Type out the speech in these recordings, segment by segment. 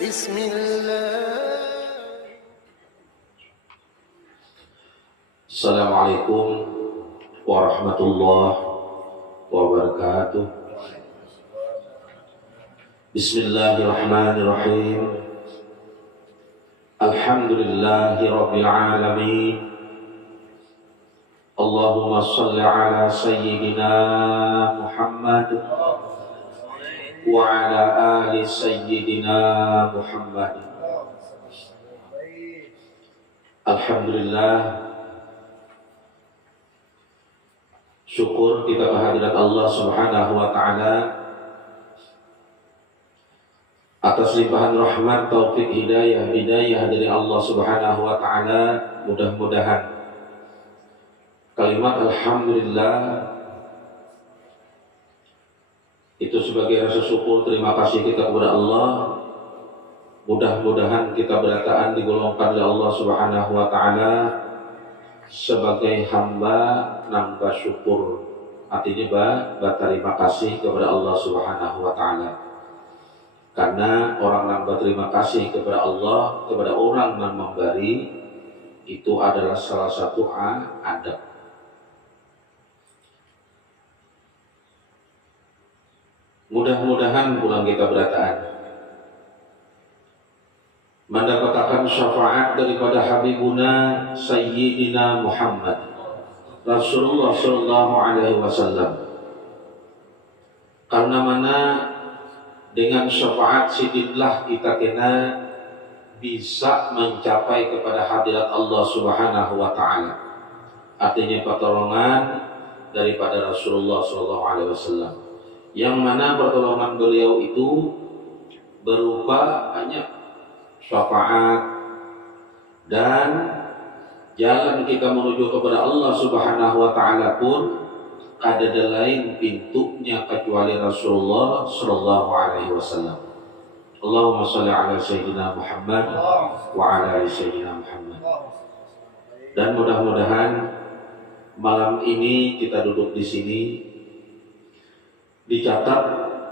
بسم الله. Assalamualaikum warahmatullahi wabarakatuh. Bismillahirrahmanirrahim. Alhamdulillahi rabbil alamin. Allahumma salli ala sayyidina Muhammad wa ala ali sayyidina Muhammad. Alhamdulillah, syukur kita kehadirat Allah Subhanahu wa taala atas limpahan rahmat, taufik, hidayah dari Allah Subhanahu wa taala. Mudah-mudahan kalimat alhamdulillah itu sebagai rasa syukur terima kasih kita kepada Allah. Mudah-mudahan kita berataan digolongkan oleh Allah Subhanahu wa taala sebagai hamba nang bersyukur, artinya berterima kasih kepada Allah Subhanahu wa taala. Karena orang yang berterima kasih kepada Allah, kepada orang yang memberi, itu adalah salah satu adab. Mudah-mudahan pulang kita berataan mendapatkan syafaat daripada Habibuna Sayyidina Muhammad Rasulullah Sallallahu Alaihi Wasallam. Karena mana dengan syafaat sidinlah kita kena bisa mencapai kepada hadirat Allah Subhanahu wa taala. Artinya pertolongan daripada Rasulullah Sallallahu Alaihi Wasallam, yang mana pertolongan beliau itu berupa banyak syafaat dan jalan kita menuju kepada Allah Subhanahu wa taala pun ada lain pintunya kecuali Rasulullah sallallahu alaihi wasallam. Allahumma shalli ala sayyidina Muhammad wa ala ali sayyidina Muhammad. Dan mudah-mudahan malam ini kita duduk di sini dicatat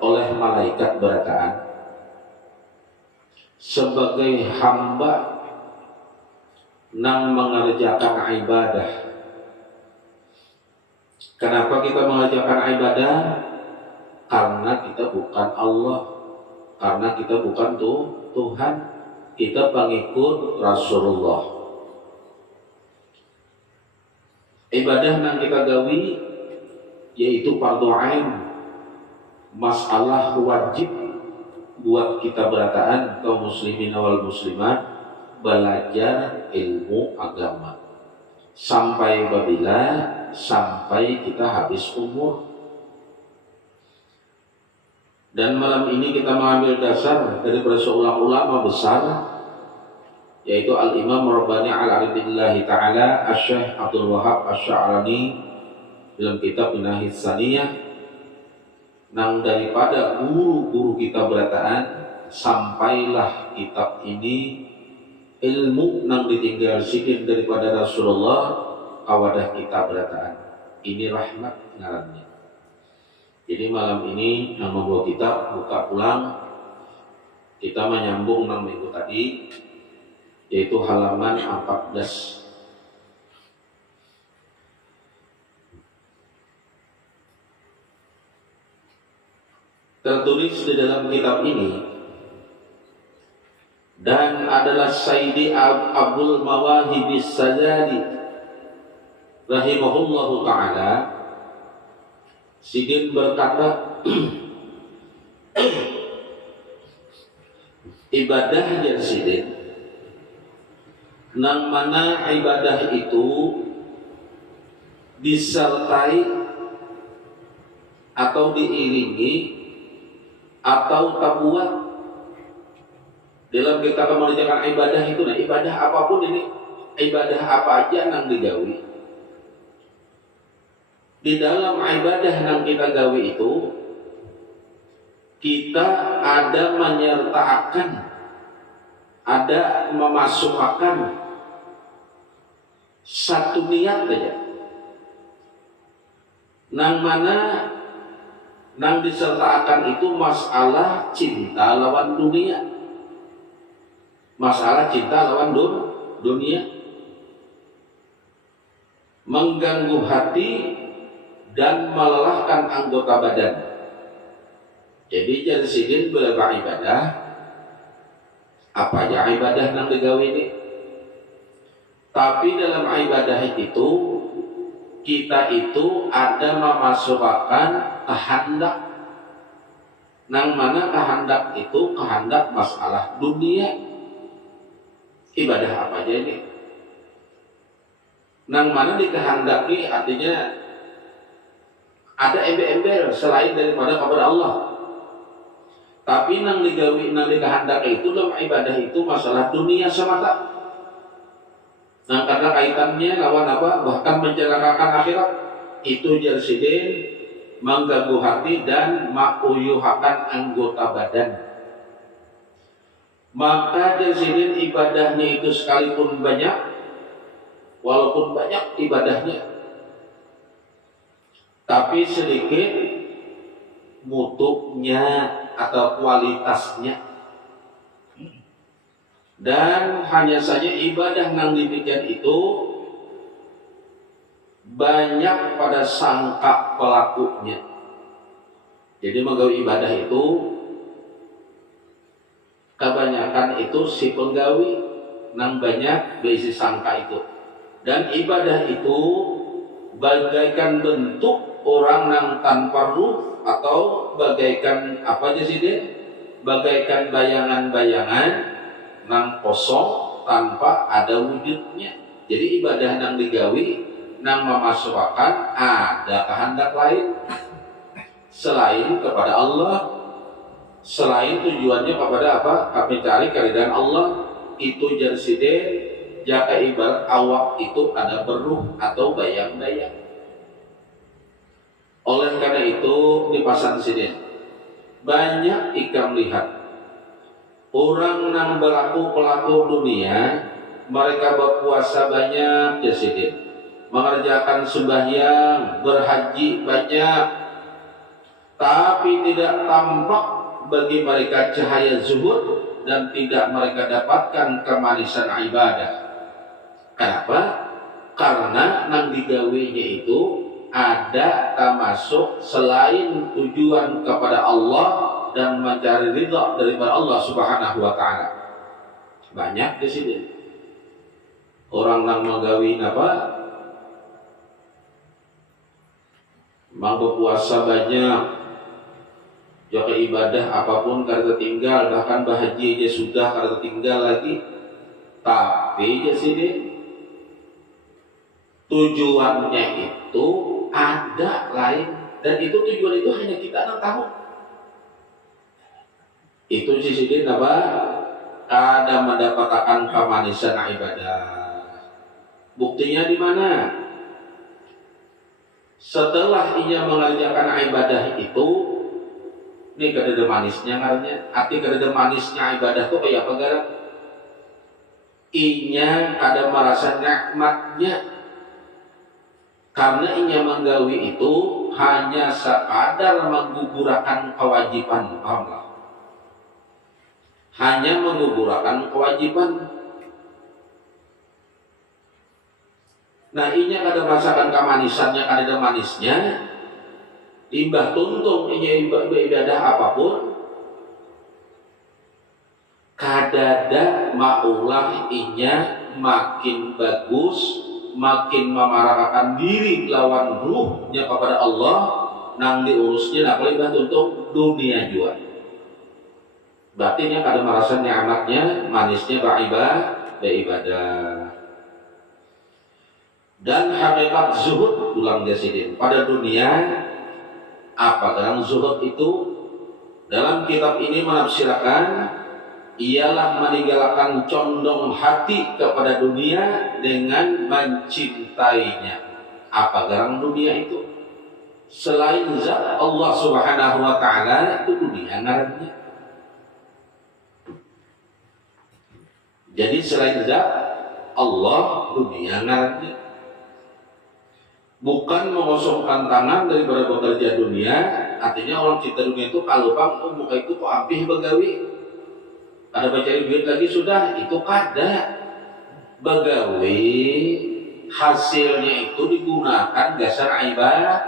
oleh malaikat berataan sebagai hamba yang mengerjakan ibadah. Kenapa kita mengerjakan ibadah? Karena kita bukan Allah, karena kita bukan Tuhan, kita pengikut Rasulullah. Ibadah yang kita gawi yaitu fardu ain, masalah wajib buat kita berataan kaum muslimin wal muslimat belajar ilmu agama sampai kita habis umur. Dan malam ini kita mengambil dasar dari seorang ulama besar, yaitu Al-Imam Rabbani Al-Arifillahi Ta'ala Asy-Syaikh Abdul Wahab Asy-Sya'rani dalam kitab Minahis Saniyah, nang daripada guru-guru kita berataan sampailah kitab ini ilmu nang ditinggal sikin daripada Rasulullah kawadah kita berataan. Ini rahmat ngarannya. Jadi malam ini nang membawa kita buka pulang, kita menyambung nang minggu tadi, yaitu halaman 14. Tertulis di dalam kitab ini dan adalah Sayyidi Abdul Mawahibis Sajadi rahimahullahu ta'ala. Sidin berkata ibadah yang sidin nang mana ibadah itu disertai atau diiringi atau tabuat dalam kita mengerjakan ibadah itu. Nah, ibadah apapun ini, ibadah apa aja nang digawi, di dalam ibadah yang kita gawi itu kita ada menyertakan, ada memasukkan satu niat saja, nang mana nang disertakan itu masalah cinta lawan dunia. Masalah cinta lawan dunia mengganggu hati dan melelahkan anggota badan. Jadi jangan sidin berapa ibadah, apa aja ibadah nang digawe ini. Tapi dalam ibadah itu kita itu ada memasukkan kehendak. Nang mana kehendak itu kehendak masalah dunia. Ibadah apa aja ini? Nang mana dikehendaki artinya ada ember-ember selain daripada kepada Allah. Tapi nang digawi nang dikehendaki itu dalam ibadah itu masalah dunia semata. Nang karena kaitannya lawan apa? Bahkan mencelakakan akhirat. Itu jarsidin mengganggu hati dan menguyuhakan anggota badan. Maka jarsidin ibadahnya itu sekalipun banyak, walaupun banyak ibadahnya, tapi sedikit mutunya atau kualitasnya. Dan hanya saja ibadah yang demikian itu banyak pada sangka pelakunya. Jadi menggawe ibadah itu kebanyakan itu si penggawi nang banyak berisi sangka itu. Dan ibadah itu bagaikan bentuk orang yang tanpa ruh atau bagaikan apa aja sih dia? Bagaikan bayangan-bayangan nang kosong tanpa ada wujudnya. Jadi ibadah nang digawi nang memasukkan ada kehendak lain selain kepada Allah, selain tujuannya kepada apa? Kami cari keridhaan Allah. Itu jarsidin jaka ibarat awak itu ada beruh atau bayang-bayang. Oleh karena itu di pasan sidin banyak ikam lihat orang yang pelaku dunia, mereka berpuasa banyak jasidin, mengerjakan sembahyang, berhaji banyak, tapi tidak tampak bagi mereka cahaya zuhud dan tidak mereka dapatkan kemanisan ibadah. Kenapa? Karena nang digawinya itu ada termasuk selain tujuan kepada Allah dan mencari ridha daripada Allah Subhanahu wa taala. Banyak di sini orang yang menggawin apa? Mau puasa banyak, jika ibadah apapun kada tertinggal, bahkan bahagia aja sudah kada tertinggal lagi. Tapi aja sini tujuannya itu ada lain, dan itu tujuan itu hanya kita yang tahu. Itu sisi apa? Ada mendapatkan kemanisan ibadah. Buktinya di mana? Setelah ia mengerjakan ibadah itu, ini kadada manisnya ngarannya. Arti kadada manisnya ibadah itu kayak apa gara? Inya ada merasa nikmatnya. Karena inya menggawi itu hanya sekadar menggugurkan kewajiban Allah. Hanya menggugurkan kewajiban. Nah, inya kada merasakan kemanisannya, kada manisnya. Limbah tuntung inya ibadah apapun, kadada maulah inya makin bagus, makin memarahkan diri lawan ruhnya kepada Allah, nang diurusnya nak limbah tuntung dunia juga. Berarti nya kada merasa nikmatnya, manisnya beribadah. Dan hakikat zuhud ulang jasidin pada dunia. Apa dalam zuhud itu? Dalam kitab ini menafsirkan ialah meninggalkan condong hati kepada dunia dengan mencintainya. Apa garang dunia itu? Selain zat Allah Subhanahu wa taala, itu dunia ngarannya. Jadi selain zat Allah, dunia ngarannya. Bukan mengosongkan tangan daripada bekerja dunia. Artinya orang cinta dunia itu kalau muka itu kok ampih begawi. Ada mencari duit lagi sudah, itu kada. Begawe hasilnya itu digunakan gasan ibadah,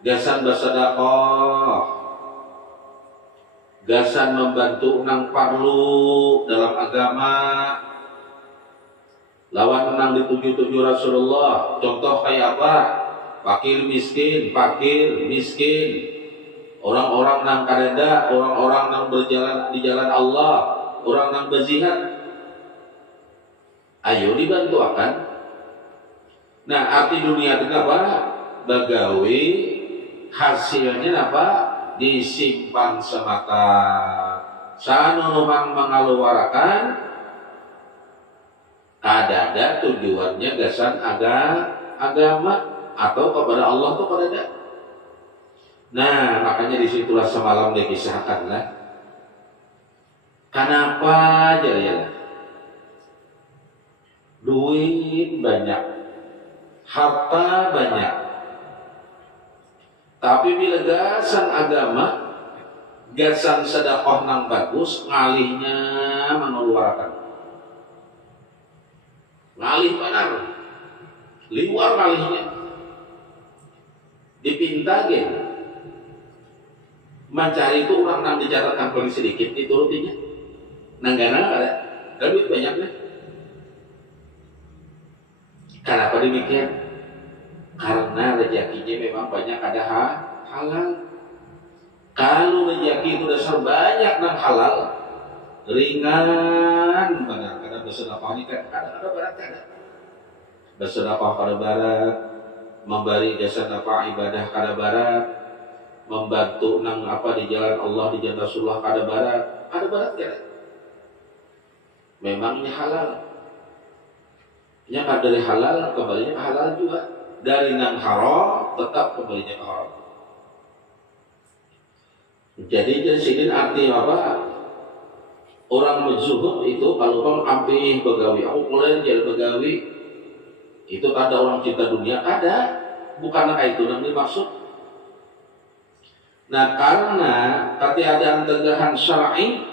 gasan bersedekah, gasan membantu nang parlu dalam agama, lawan nang dituju-tuju Rasulullah. Contoh kayak apa? Fakir miskin, orang-orang nang kadada, orang-orang nang berjalan di jalan Allah, orang nang berjihad. Ayo dibantu akan. Nah, arti dunia itu apa? Bagawe hasilnya apa? Disimpan semata. Sanumang mengaluarakan ada tujuannya gasan agama atau kepada Allah atau kepada. Nah, makanya disitulah semalam dikisahkan lah. Kenapa ya? Duit banyak, harta banyak, tapi bila gasan agama, gasan sedekah nang bagus, ngalihnya mengeluarkan, ngalih benar, liwar ngalihnya, dipintagen, mencari itu orang nang dicatatkan paling sedikit diturutinya, nanggana ada, duit banyaknya. Kenapa demikian? Karena rezekinya memang banyak ada halal. Kalau rezeki itu dasar banyak dan halal, ringan banget. Karena bersedekah ini kan ada berat ada. Bersedekah kada barat, memberi jasa apa ibadah kada barat, membantu nang apa di jalan Allah di jalan Rasulullah kada barat kada. Memangnya halal. Nya dari halal kembalinya ke halal juga, dari nang haram tetap kembalinya ke haram. Jadi dari sini arti apa? Orang menzuhud itu kalau bang ampih begawi, aku mulai jadi begawi itu tanda orang cinta dunia ada, bukan itu yang dimaksud. Nah, karena ketiadaan tegahan syar'i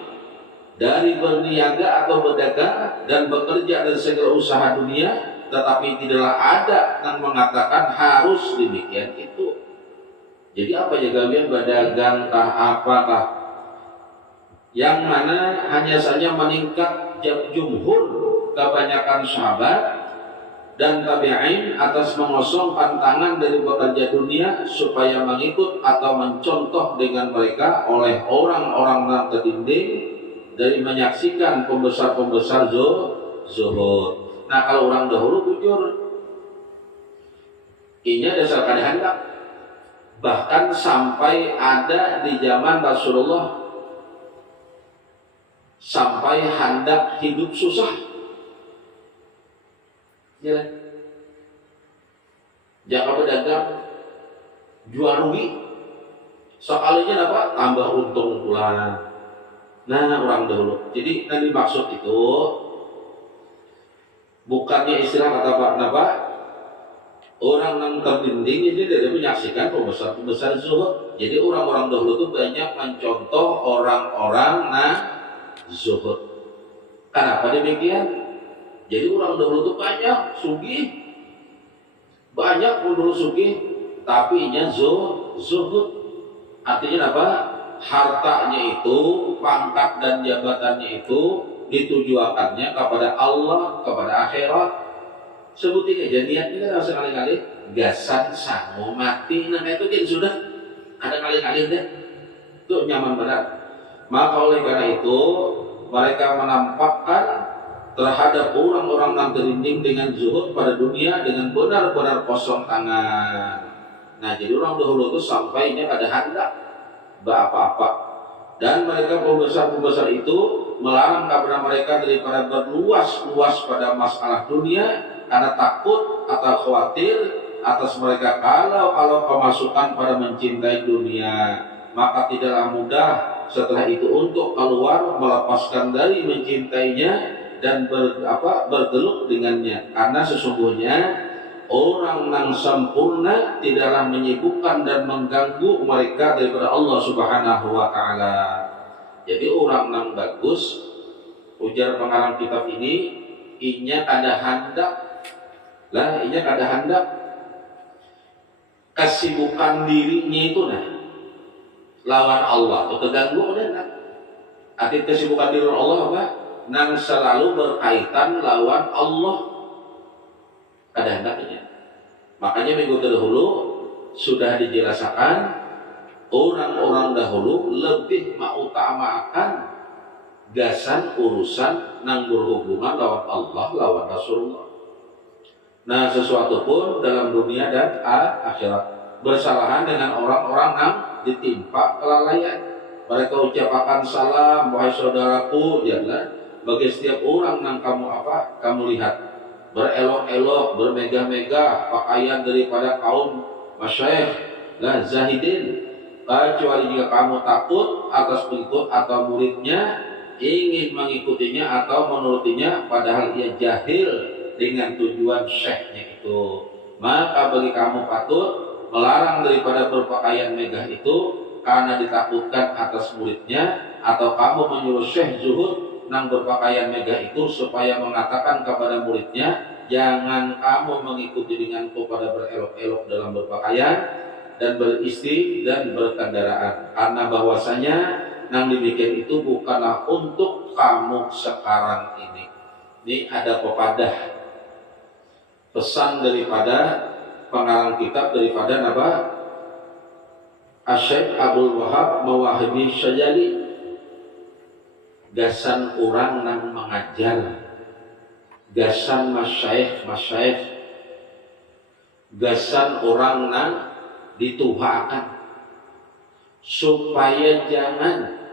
dari berniaga atau berdagang dan bekerja dan segala usaha dunia, tetapi tidaklah ada yang mengatakan harus demikian itu. Jadi apa ya gawian berdagang kah apakah yang mana hanya saja meningkat jumhur kebanyakan sahabat dan tabi'in atas mengosongkan tangan dari bekerja dunia supaya mengikut atau mencontoh dengan mereka oleh orang-orang yang terdinding dari menyaksikan pembesar-pembesar zuhud. Nah, kalau orang dahulu jujur, ini dasar hendak. Bahkan sampai ada di zaman Rasulullah sampai hendak hidup susah. Ya. Jangan berdagang, jual rugi. Sekalinya apa? Tambah untung pula. Nah, orang dahulu. Jadi yang dimaksud itu bukannya istilah kata Pak Napa, orang yang terdinding ini tidak menyaksikan pembesar-pembesar zuhud. Jadi orang-orang dahulu itu banyak mencontoh orang-orang zuhud. Kenapa demikian? Jadi orang dahulu itu banyak sugih, banyak dulu sugih, tapi nya zuhud. Artinya apa? Hartanya itu, pangkat dan jabatannya itu ditujuakannya kepada Allah, kepada akhirat. Sebutin aja niatnya kan sekali-kali gasan sangu mati. Nah itu kan sudah ada kali-kali deh. Itu nyaman benar. Maka oleh karena itu mereka menampakkan terhadap orang-orang yang terinding dengan zuhud pada dunia dengan benar-benar kosong tangan. Nah jadi orang dahulu itu sampainya ada hendak apa-apa, dan mereka pembesar-pembesar itu melarang kepada mereka daripada berluas-luas pada masalah dunia karena takut atau khawatir atas mereka kalau pemasukan pada mencintai dunia, maka tidaklah mudah setelah itu untuk keluar melepaskan dari mencintainya dan bergelut dengannya, karena sesungguhnya orang yang sempurna tidaklah menyibukkan dan mengganggu mereka daripada Allah Subhanahu wa taala. Jadi orang yang bagus, ujar pengarang kitab ini, inya kada hendak lah, inya kada hendak kesibukan dirinya itu lawan Allah atau terganggu nah. Arti kesibukan diri Allah apa? Nang selalu berkaitan lawan Allah. Kada hendaknya. Makanya minggu terdahulu sudah dijelaskan orang-orang dahulu lebih mengutamakan gasan urusan nang berhubungan lawan Allah, lawan Rasulullah. Nah, sesuatu pun dalam dunia dan akhirat bersalahan dengan orang-orang yang ditimpa kelalaian. Mereka ucapkan salam, wahai saudaraku, jangan bagi setiap orang yang kamu lihat berelok-elok, bermegah-megah pakaian daripada kaum masyayikh dan zahidin, kecuali jika kamu takut atas pengikut atau muridnya ingin mengikutinya atau menurutinya padahal ia jahil dengan tujuan syekhnya itu, maka bagi kamu patut melarang daripada berpakaian megah itu karena ditakutkan atas muridnya, atau kamu menyuruh syekh zuhud nang berpakaian megah itu supaya mengatakan kepada muridnya, jangan kamu mengikuti denganku pada berelok-elok dalam berpakaian dan beristri dan berkendaraan, karena bahwasanya nang demikian itu bukanlah untuk kamu sekarang ini. Ini ada pepadah pesan daripada pengarang kitab daripada Asy-Syaikh Abdul Wahab Mawahibi Syajali, gasan orang nang mengajar, gasan masyayikh, gasan orang nang dituhakan supaya jangan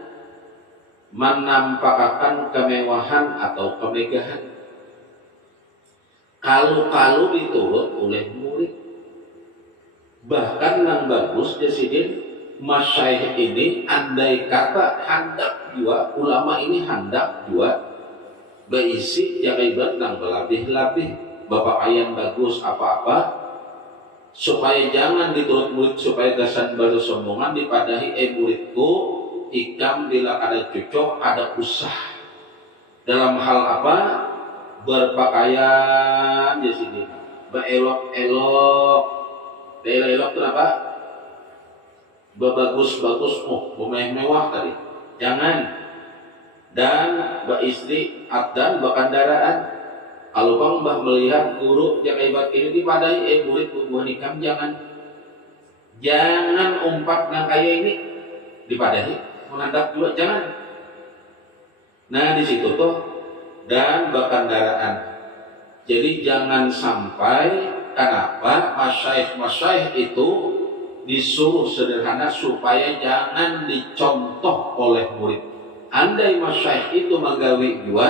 menampakkan kemewahan atau kemegahan. Kalau diturut oleh murid, bahkan yang bagus desidin masyayikh ini andai kata hendak juga, ulama ini hendak juga berisi jaibat yang berlebih-lebih, berpakaian bagus apa-apa, supaya jangan diturut murid, supaya gasan baru sombongan dipadahi muridku ikam bila ada cocok ada usah dalam hal apa berpakaian di sini berelok-elok. Elok itu apa? Bagus-bagus, mewah tadi. Jangan. Dan beristri dan berkendaraan. Kalau bang mbah melihat guru yang hebat ini dipadai murid buah nikam, jangan umpat nang kaya ini dipadai menghadap juga, jangan. Nah di situ tuh, dan berkendaraan. Jadi jangan sampai. Kenapa masyayikh itu disuruh sederhana supaya jangan dicontoh oleh murid. Andai masyayikh itu menggawi jua,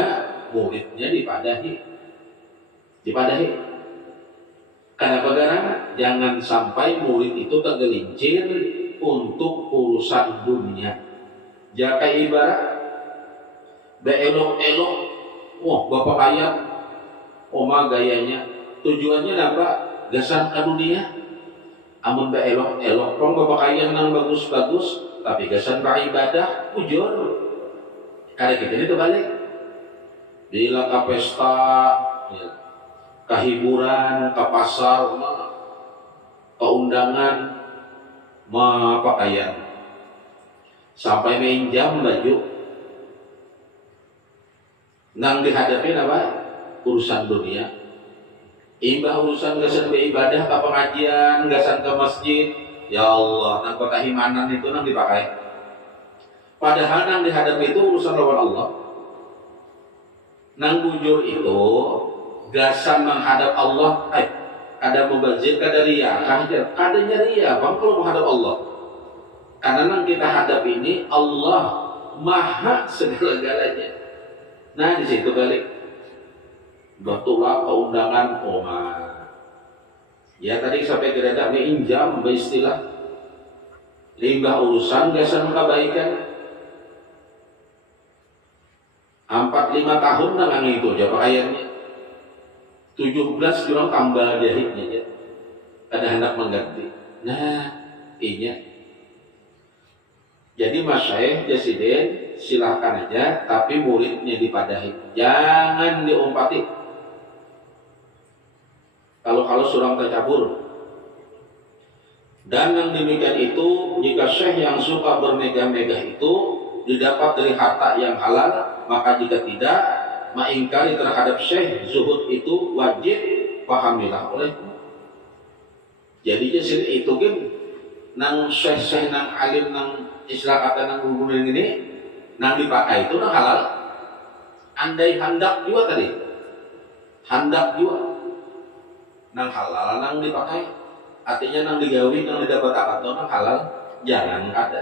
muridnya dipadahi. Kenapa? Karena jangan sampai murid itu tergelincir untuk urusan dunia. Jaka ibarat beelok-elok, bapak ayam, oma gayanya. Tujuannya apa? Gasan ke dunia. Amun elok-elok rong berpakaian yang bagus-bagus, tapi gasan beribadah ujur. Kada kita ini terbalik. Bila ke pesta, ke hiburan, ke pasar, ke undangan, pakaian. Sampai minjam baju. Nang dihadapi apa? Urusan dunia. Imbah urusan gasan beribadah ke pengajian, gasan ke masjid, ya Allah, nang kota imanan itu nang dipakai. Padahal nang dihadapi itu urusan lawan Allah. Nang bujur itu gasan menghadap Allah, ada mubazir, kada ria, kadanya ria, bang kalau menghadap Allah. Karena nang kita hadap ini Allah maha segala-galanya. Nah di situ balik. Betulah keundangan ya tadi sampai gereda meinjam beristilah limbah urusan gasan kebaikan 4-5 tahun dengan itu aja pakaiannya 17 kurang tambah jahitnya ya. Ada hendak mengganti. Nah, inya. Jadi masyayikh Jasidin silahkan aja, tapi muridnya dipadahi. Jangan diompati. Kalau surang tercabur. Dan yang demikian itu, jika syekh yang suka bermegah-megah itu didapat dari harta yang halal, maka jika tidak, mengingkari terhadap syekh zuhud itu wajib pahamilah oleh. Jadi Jasidin itu kan nang syekh nang alim nang istilah kata nang hubungan ini nang dipakai itu nang halal. Andai hendak juga tadi, hendak juga nang halal nang dipakai, artinya nang digawi nang didapat akad nang halal, jangan ada.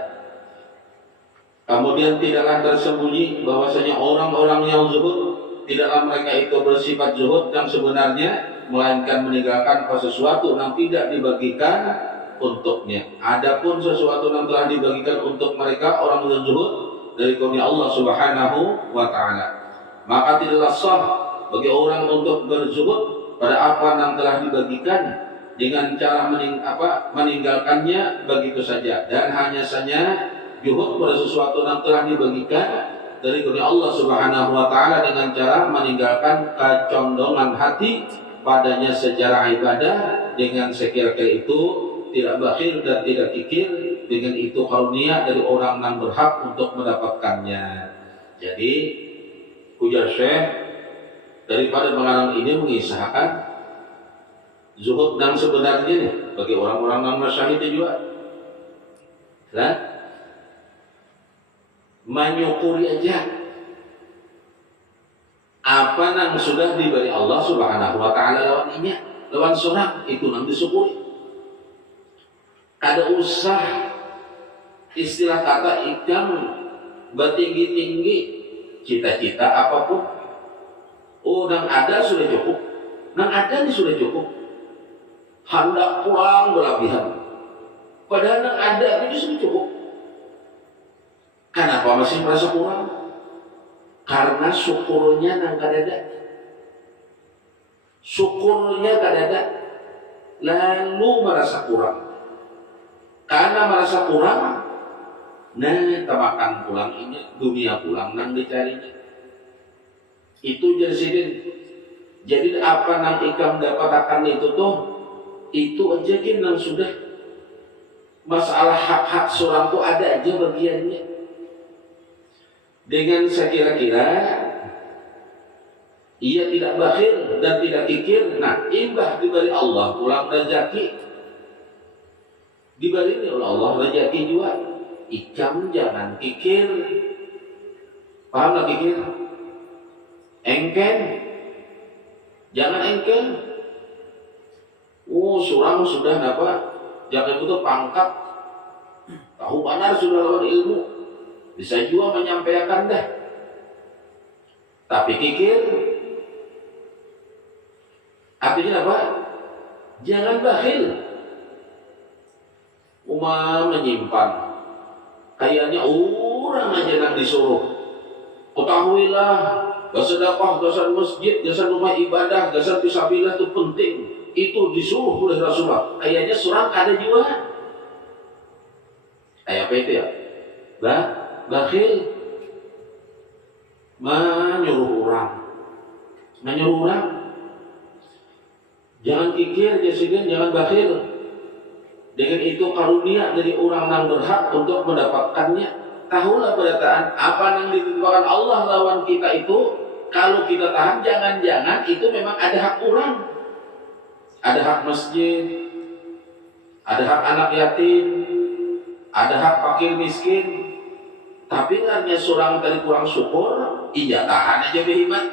Kemudian tidaklah tersembunyi bahwasanya orang-orang yang zuhud tidaklah mereka itu bersifat zuhud yang sebenarnya, melainkan meninggalkan sesuatu yang tidak dibagikan untuknya. Adapun sesuatu yang telah dibagikan untuk mereka orang yang zuhud dari karunia Allah Subhanahu wa taala, maka tidaklah sah bagi orang untuk berzuhud pada apa yang telah dibagikan dengan cara meninggalkannya begitu saja, dan hanya saja zuhud pada sesuatu yang telah dibagikan dari karunia Allah Subhanahu wa taala dengan cara meninggalkan kecondongan hati padanya secara ibadah, dengan sekira-kira itu tidak bakhil dan tidak kikir, dengan itu karunia dari orang yang berhak untuk mendapatkannya. Jadi ujar Syekh, daripada mengarang ini mengisahkan zuhud yang sebenarnya nih bagi orang-orang yang masyahid juga. Nah, menyukuri aja apa yang sudah diberi Allah Subhanahu wa taala lawan seorang itu nang disyukuri. Kada usah istilah kata ikam bertinggi-tinggi cita-cita apapun. Oh, nang ada sudah cukup. Nang ada ini sudah cukup. Hendak pulang berlebihan. Padahal nang ada itu sudah cukup. Kenapa masih merasa kurang? Karena syukurnya nang kadada. Syukurnya kadada. Lalu merasa kurang. Karena merasa kurang, nah temakan pulang ini, dunia pulang nang dicarinya. Itu Jasidin. Jadi apa nang ikam dapatkan itu tuh, itu aja kan nang sudah. Masalah hak-hak seorang tuh ada aja bagiannya. Dengan sekira-kira ia tidak bakhil dan tidak kikir, nah imbah diberi Allah pulang rezeki, diberi oleh Allah rezeki juga. Ikam jangan kikir. Paham gak kikir? Engken. Jangan engken. Oh, surang sudah dapat, jangan butuh pangkat. Tahu benar sudah lawan ilmu. Bisa juga menyampaikan dah. Tapi kikir artinya apa? Jangan bakhil. Menyimpan. Kayaknya orang aja yang disuruh. Ketahuilah, bersedekah, gasan masjid, gasan rumah ibadah, gasan fisabilillah itu penting. Itu disuruh oleh Rasulullah. Kayaknya surang ada juga. Kayak apa itu ya? Bakhil. Menyuruh orang. Jangan kikir, jangan bakhil. Dengan itu karunia dari orang yang berhak untuk mendapatkannya. Tahulah berataan apa yang ditentukan Allah lawan kita itu, kalau kita tahan, jangan-jangan itu memang ada hak orang. Ada hak masjid, ada hak anak yatim, ada hak fakir miskin. Tapi karena seorang tadi kurang syukur, iya tahan aja behimat.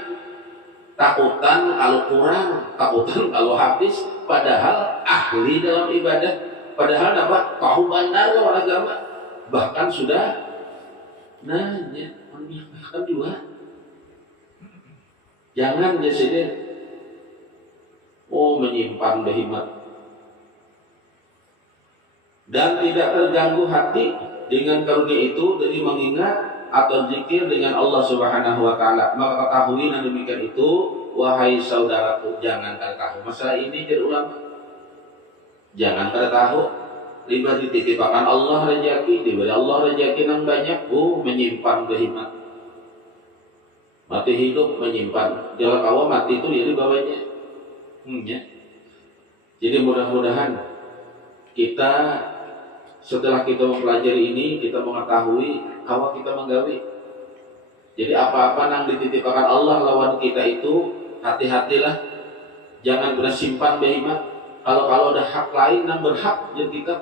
Takutan kalau kurang, takutan kalau habis, padahal ahli dalam ibadah. Padahal dapat tahu bandar orang agama, bahkan sudah menyampaikan juga. Jangan jadi menyimpan behimat dan tidak terganggu hati dengan karunia itu, dari mengingat atau zikir dengan Allah Subhanahu wa taala. Maka ketahui yang demikian itu, wahai saudaraku, jangan kada tahu masalah ini jadi ulama. Jangan kada tahu, libat dititipkan Allah rezeki, diberi Allah rezeki yang banyak, menyimpan berhikmat. Mati hidup menyimpan, jalan awal mati itu jadi bawahnya. Ya. Jadi mudah-mudahan kita setelah kita mempelajari ini, kita mengetahui bahwa kita menggawi. Jadi apa-apa yang dititipkan Allah lawan kita itu, hati-hatilah, jangan pernah simpan berhikmat. Kalau ada hak lain yang berhak jadi kita,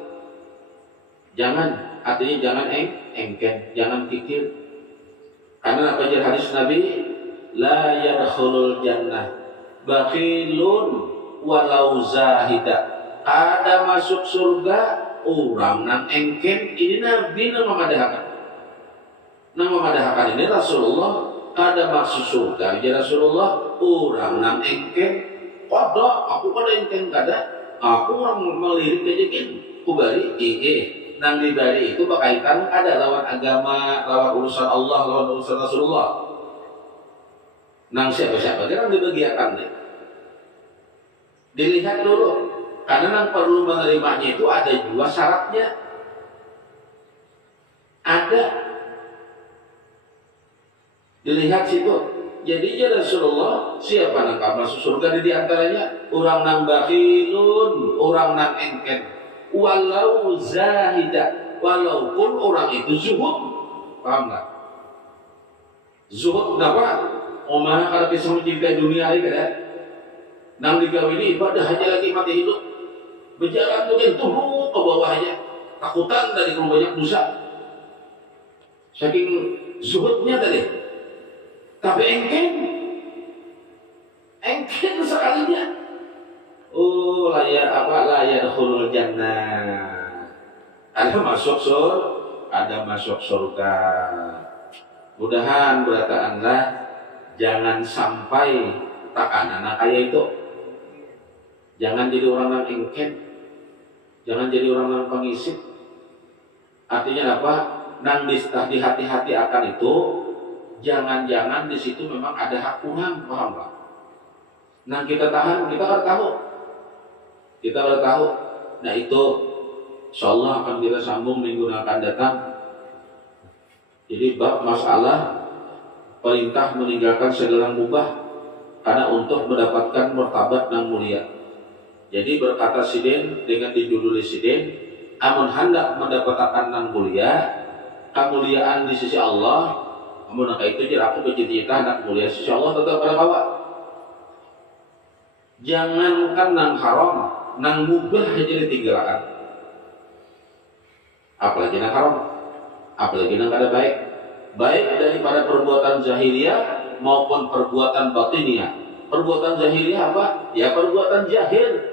jangan, artinya jangan engken, jangan kikir. Karena apa jadi hadis Nabi, la yadkhulul jannah bakhilun walau zahida. Ada masuk surga orang nang engken, ini Nabi nang memadahkan. Nang memadahkan ini Rasulullah, ada masuk surga jadi Rasulullah, orang nang engken, kodok, aku pada engken kada, aku orang melirik aja kan, kubari, nang dibari itu berkaitan ada lawan agama, lawan urusan Allah, lawan urusan Rasulullah. Nang siapa-siapa kan dibagiakan deh. Dilihat dulu, karena nang perlu menerimanya itu ada dua syaratnya. Ada. Dilihat situ. Jadi ya Rasulullah, siapa nang masuk surga di antaranya? Orang nang bakhilun, orang nang engken. Walau zahida, walaupun orang itu zuhud, paham nggak? Zuhud kenapa? Omah kalau bisa mencintai dunia ini kan? Nang digawini ibadah aja lagi mati hidup, berjalan tuh kan turun ke bawahnya, takutan dari banyak dosa, saking zuhudnya tadi. Tapi engken sekalinya. Oh, layak khulul jannah. Ada masuk surga. Mudahan berata Anda jangan sampai takanan kayak itu. Jangan jadi orang yang engken. Jangan jadi orang yang pengisip. Artinya apa? Nang di hati-hati akan itu, jangan-jangan di situ memang ada hak kurang, paham Pak? Nang kita tahan, kita harus tahu. Kita harus tahu. Nah itu insyaallah akan kita sambung minggu yang akan datang. Jadi bab masalah perintah meninggalkan segala mubah karena untuk mendapatkan martabat yang mulia. Jadi berkata sidin dengan dijuduli sidin, amun hendak mendapatkan yang mulia, kemuliaan di sisi Allah, amun itu jadi aku bercita-cita hendak mulia sisi Allah tetap pada bawah. Jangankan nang haram, nang mubah aja ditinggalkan. Apalagi nang haram, apalagi nang kada baik. Baik daripada perbuatan jahiliyah maupun perbuatan batiniyah. Perbuatan jahiliyah apa? Ya perbuatan jahil.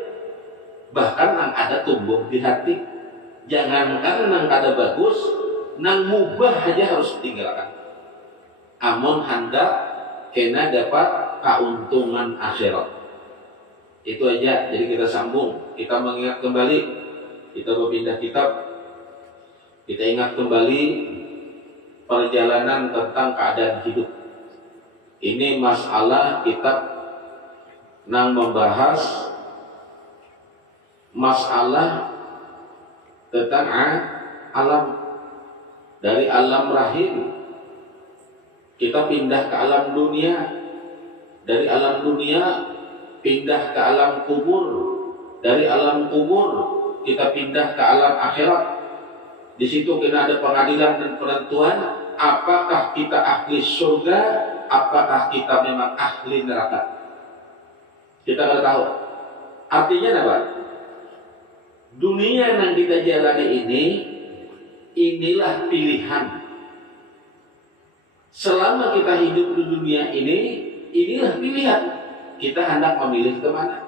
Bahkan nang ada tumbuh di hati. Jangankan nang kada bagus, nang mubah aja harus ditinggalkan. Amun hendak kena dapat keuntungan akhirat. Itu aja, jadi kita sambung, kita mengingat kembali, kita berpindah kitab, kita ingat kembali perjalanan tentang keadaan hidup. Ini masalah kitab nang membahas masalah tentang alam, dari alam rahim kita pindah ke alam dunia, dari alam dunia pindah ke alam kubur, dari alam kubur kita pindah ke alam akhirat. Di situ kena ada pengadilan dan penentuan, apakah kita ahli surga, apakah kita memang ahli neraka. Kita harus tahu. Artinya apa? Dunia yang kita jalani ini, inilah pilihan. Selama kita hidup di dunia ini, inilah pilihan. Kita hendak memilih kemana?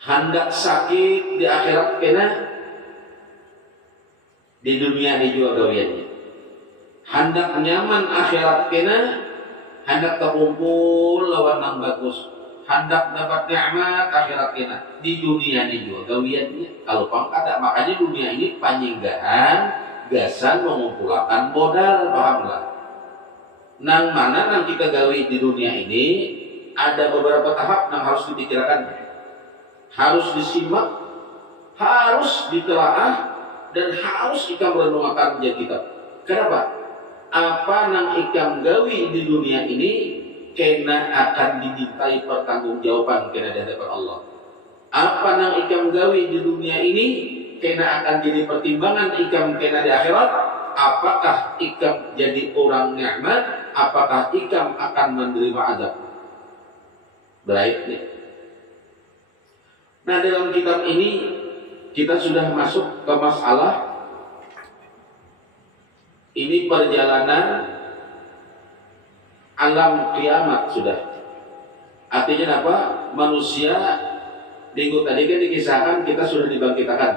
Hendak sakit di akhirat kena, di dunia ini juga gawiannya. Hendak nyaman akhirat kena, hendak terkumpul lawan yang bagus. Hendak dapat nikmat akhirat kena, di dunia ini juga gawiannya. Kalau pang ada, makanya dunia ini panjanggahan gasan mengumpulkan modal, pahamlah. Nang mana nang kita gawe di dunia ini ada beberapa tahap yang harus dipikirkan, harus disimak, harus ditelaah, dan harus ikam renungkan ya kita. Kenapa? Apa nang ikam gawe di dunia ini kena akan dimintai pertanggungjawaban kena di hadapan Allah. Apa nang ikam gawe di dunia ini kena akan jadi pertimbangan ikam kena di akhirat. Apakah ikam jadi orang nikmat? Apakah ikam akan menerima azab? Baik nih. Nah, dalam kitab ini kita sudah masuk ke masalah ini perjalanan alam kiamat sudah. Artinya apa? Manusia minggu tadi kan dikisahkan kita sudah dibangkitkan.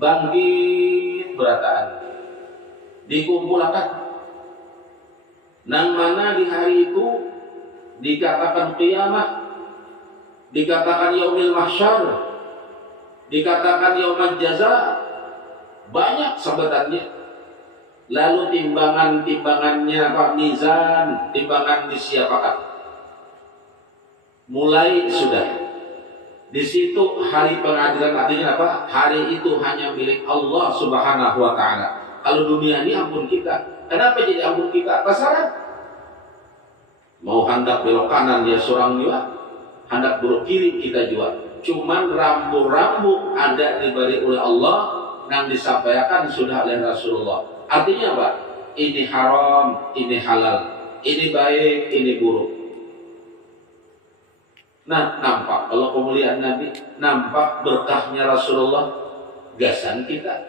Bangkit berataan. Dikumpulkan. Nang mana di hari itu dikatakan kiamat, dikatakan yaumil mahsyar, dikatakan yaumul jaza, banyak sebutannya. Lalu timbangannya apa? Mizan, timbangan disiapkan. Mulai sudah. Di situ hari pengadilan artinya apa? Hari itu hanya milik Allah Subhanahu wa taala. Kalau dunia ini ampun kita. Kenapa jadi ampun kita? Pasaran. Mau hendak belok kanan dia seorang juga, hendak belok kiri kita juga. Cuman rambu-rambu ada diberi oleh Allah yang disampaikan sudah oleh Rasulullah. Artinya apa? Ini haram, ini halal, ini baik, ini buruk. Nah, nampak kalau kemuliaan Nabi, nampak berkahnya Rasulullah, gasan kita.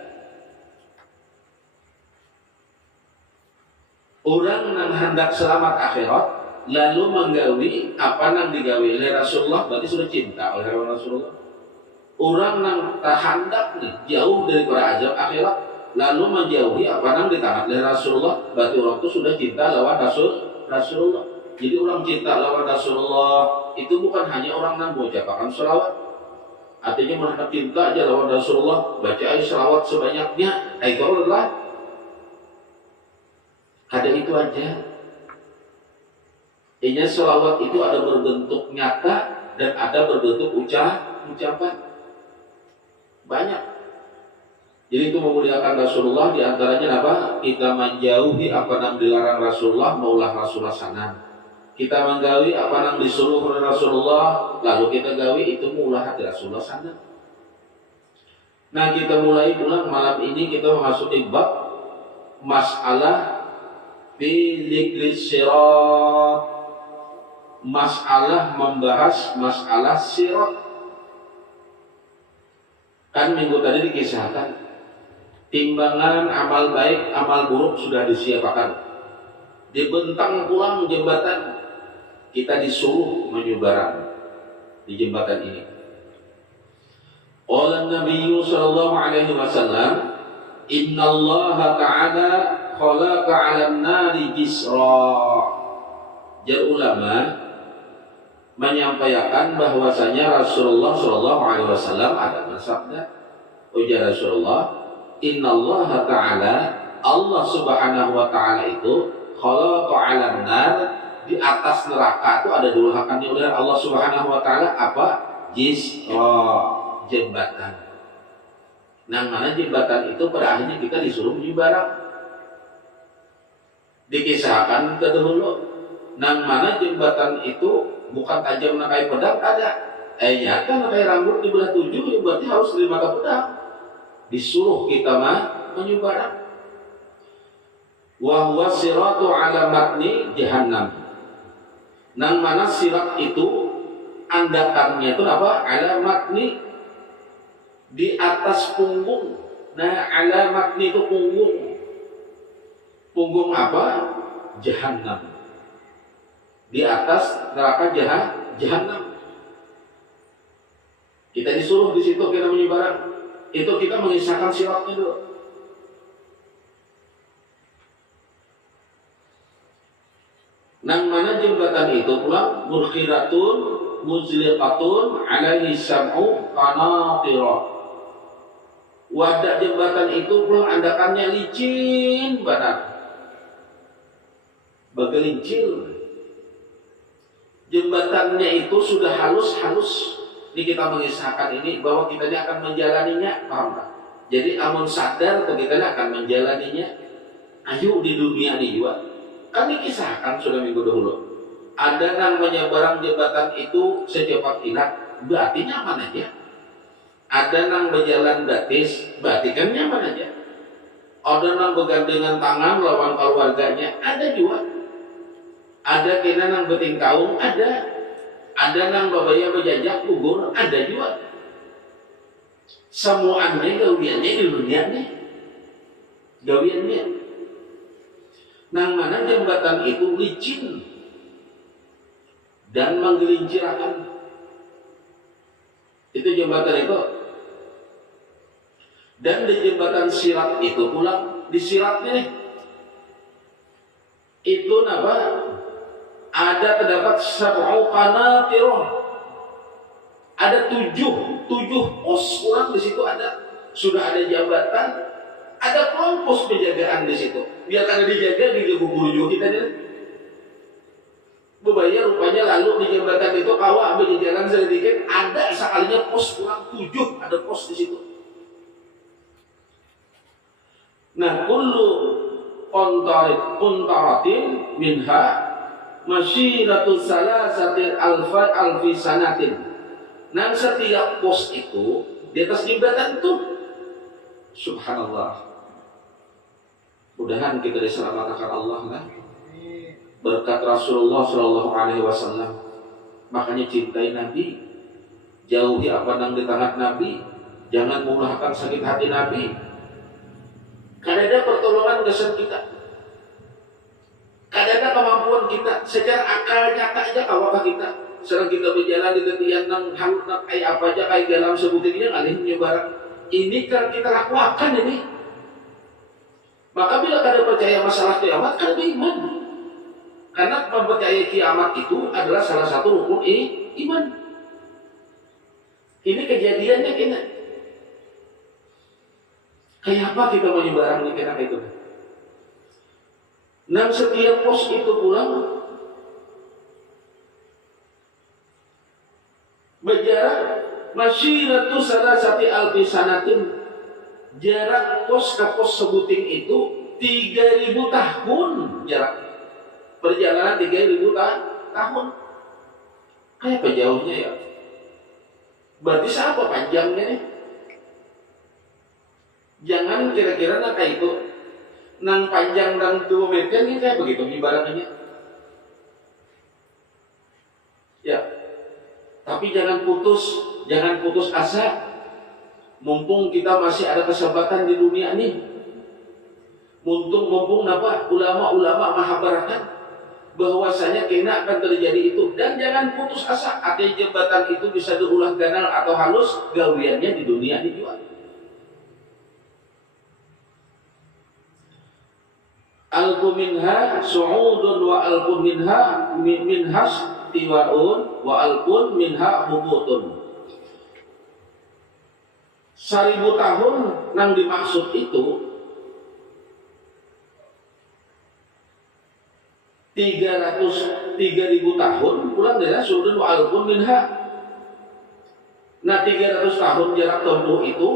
Orang yang hendak selamat akhirat, lalu menggawi apa yang digawi oleh Rasulullah, berarti sudah cinta oleh Rasulullah. Orang yang tak hendak nih, jauh dari azab akhirat, lalu menjauhi apa yang ditangani oleh Rasulullah, berarti orang itu sudah cinta lawan Rasulullah. Jadi orang cinta lawan Rasulullah itu bukan hanya orang yang mengucapkan selawat. Artinya mereka cinta aja lawan Rasulullah, baca aja selawat sebanyaknya, itu adalah ada itu aja. Ini selawat itu ada berbentuk nyata dan ada berbentuk ucapan. Banyak. Jadi itu memuliakan Rasulullah, diantaranya apa? Kita menjauhi apa yang dilarang Rasulullah, maulah Rasulullah sana. Kita menggawi apa yang disuruh oleh Rasulullah, lalu kita gawi itu maulah hati Rasulullah sana. Nah, kita mulai pulang malam ini kita memasuki bab masalah dzikris sirat. Masalah membahas masalah sirat. Kan minggu tadi dikisahkan timbangan amal baik, amal buruk sudah disiapkan. Dibentang pulang jembatan, kita disuruh menyubarang di jembatan ini. Qala Nabi sallallahu alaihi wasallam, "Inna Allah ta'ala khalaqa 'alan nari jisra." Jar ulama menyampaikan bahwasanya Rasulullah sallallahu alaihi wasallam ada bersabda, ujar Rasulullah, "Inna Allah ta'ala, Allah Subhanahu wa ta'ala itu khalaqa 'alan nar, di atas neraka itu ada duluhakannya oleh Allah Subhanahu wa ta'ala apa? Jisra, jembatan. Nah, mana jembatan itu pada akhirnya kita disuruh menyebarang. Dikisahkan ke dahulu, nang mana jembatan itu bukan tajam nakai pedang ada. Nyata nakai rambut di belah 7 ya berarti harus terima ke pedang. Disuruh kita menyubarang. Wa huwa siratu ala matni jahannam. Nang mana sirat itu andakannya itu apa? Ala matni, di atas punggung. Nah, ala matni itu punggung. Punggung apa? Jahannam. Di atas neraka jahannam. Kita disuruh di situ kita menyebarang. Itu kita mengisahkan siratnya dulu. Nang mana jembatan itu pula murkhiratun muzliqatun alaihi sam'u qanatira Wadah jembatan itu pun andakannya licin banget, bagelincir. Jembatannya itu sudah halus-halus. Ini kita mengisahkan ini bahwa kita ini akan menjalaninya, paham tak? Jadi amun sadar kita akan menjalaninya. Ayo di dunia ini juga. Kan dikisahkan sudah minggu dahulu. Ada yang menyeberang jembatan itu secepat kilat, berarti nyaman aja. Ada yang berjalan gratis, berarti kan nyaman aja. Ada yang bergandengan tangan lawan keluarganya, ada juga. Ada kena yang bertingkau, ada. Ada yang babaya berjajak gugur, ada juga. Semuanya gawiannya di dunia nih. Gawiannya. Nang mana jembatan itu licin dan menggelincirkan. Itu jembatan itu. Dan di jembatan sirat itu pula, di siratnya nih, itu apa? Ada terdapat sab'u qanatirah. Ada tujuh pos orang di situ ada. Sudah ada jambatan, ada pos penjagaan di situ. Biar kada dijaga di guru juga kita nih. Bebayar rupanya lalu di jembatan itu kawa ambil jalan sedikit, ada sekalinya pos kurang 7, ada pos di situ. Nah, kullu quntaratin minha masyiratu salasatil alfi sanatin. Nah, setiap pos itu di atas jembatan itu, subhanallah. Mudahan kita diselamatkan Allah kan. Berkat Rasulullah Shallallahu Alaihi Wasallam. Makanya cintai Nabi, jauhi apa yang di tangan Nabi, jangan mengulahkan sakit hati Nabi. Karena ada pertolongan kesan kita, karena ada kemampuan kita, secara akal nyata aja kawakah kita. Sedang kita berjalan di tetian nang halut nang kayak apa aja kayak dalam sebutinnya ngalih nyebaran. Ini kan kita lakukan ini. Maka bila kada percaya masalah kiamat, kada beriman. Karena mempercayai kiamat itu adalah salah satu rukun iman. Ini kejadiannya kena. Kayak apa kita menyebarangnya kena itu? Nah, setiap pos itu pulang berjarak masyiratu salasati alfi sanatin. Jarak pos ke pos sebuting itu 3000 tahun jarak. Perjalanan 3000 tahun. Kayak apa jauhnya ya? Berarti siapa panjangnya nih? Jangan kira-kira nak kayak itu nang panjang dan 2 meter ini kayak begitu ibaratnya. Ya. Tapi jangan putus asa. Mumpung kita masih ada kesempatan di dunia ini. Mumpung apa? Ulama-ulama mahabarakan bahwasanya kena akan terjadi itu, dan jangan putus asa. Artinya jembatan itu bisa diulah ganal atau halus gawiannya di dunia ini juga. Alqu minha su'udun wa alqu minhas tiwaun wa alqu minha hubutun. 1000 tahun yang dimaksud itu 3000 tahun pulang dari sudun wa alqu minha. Nah, 300 tahun jarak tempuh itu,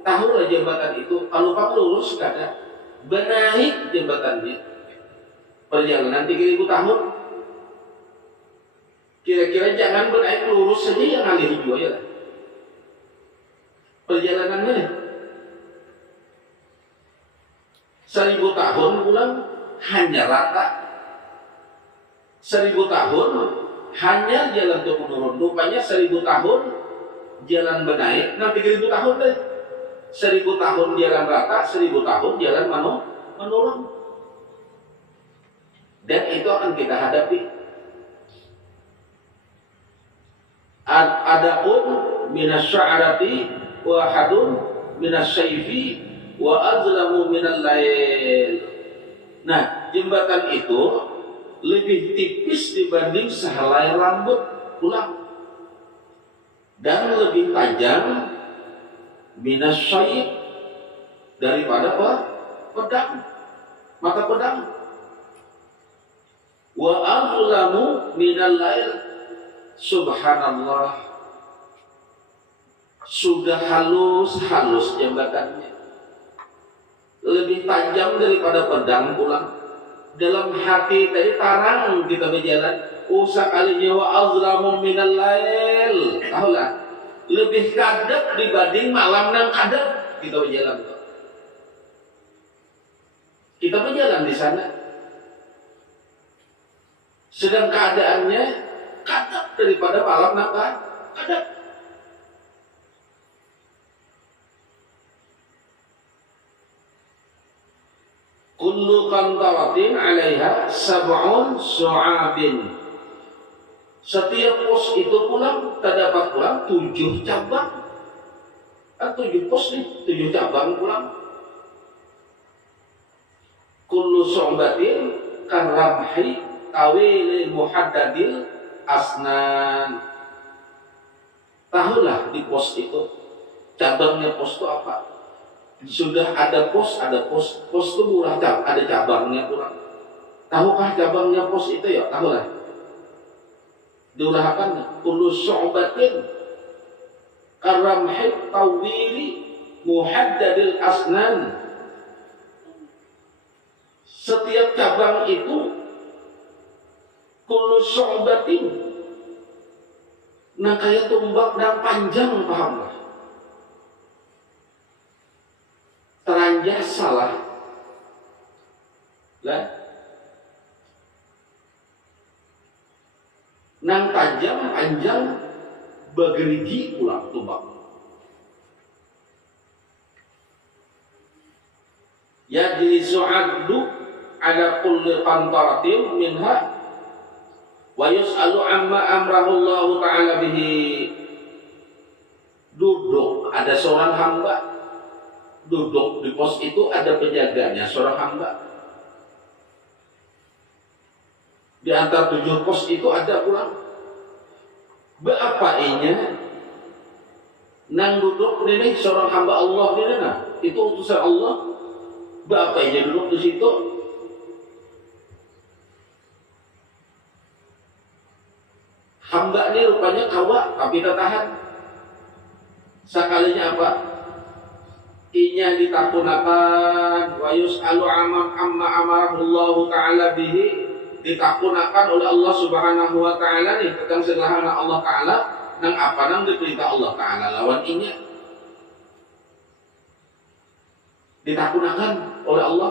tahulah jembatan itu kalau pak lurus kada benahi jembatannya. Perjalanan 3000 tahun. Kira-kira jangan benahi lurus saja yang alih juga ya. Perjalanannya 1000 tahun pulang hanya rata. 1000 tahun hanya jalan ke menurun. Rupanya 1000 tahun jalan benahi. Nah, 3000 tahun deh. 1000 tahun jalan rata, 1000 tahun jalan menurun. Dan itu akan kita hadapi. Adapun minasy'arati wa hadun minasyaifi wa azlamu minal lail. Nah, jembatan itu lebih tipis dibanding sehelai rambut pulang, dan lebih tajam minasyaif daripada pedang, mata pedang. Wa azlamu minal lail, subhanallah, sudah halus jambatannya, lebih tajam daripada pedang pulang. Dalam hati tadi tarang kita berjalan, sekalinya wa azlamu minal lail, tahulah, lebih kadep dibanding malam nang kadep kita berjalan. Kita berjalan di sana, sedang keadaannya kadep daripada malam nang kadep. Kullu qantaratin 'alaiha sab'un su'abin. Setiap pos itu pulang terdapat pulang 7 cabang. 7 pos nih, 7 cabang pulang. Kullu su'batin karamhi tawil muhaddadil asnan. Tahulah di pos itu cabangnya pos itu apa? Sudah ada pos itu murah, ada cabangnya pulang. Tahukah cabangnya pos itu ya? Tahulah. Diurahkan kullu su'batin karamhi tawili muhaddadil asnan. Setiap cabang itu kullu su'batin, nah kayak tumbak dan panjang, pahamlah. Teranjah salah lah, nang tajam panjang bagerigi pulang tumbak. Ya jlisu'addu ala kulli qantaratin minha wa yus'alu amma amrahullahu ta'ala bihi. Duduk ada seorang hamba, duduk di pos itu ada penjaganya, seorang hamba. Di antara 7 pos itu ada pulang. Berapa inya nang duduk ini seorang hamba Allah ini, nah itu utusan Allah. Berapa inya duduk di situ? Hamba ini rupanya kawa tapi tertahan. Sekalinya apa? Inya ditakunakan wa yus'alu amma amarahullahu ta'ala bihi, ditakunakan oleh Allah subhanahu wa ta'ala nih tentang sederhana Allah ta'ala nang apa nang diperintah Allah ta'ala lawan inya ditakunakan oleh Allah.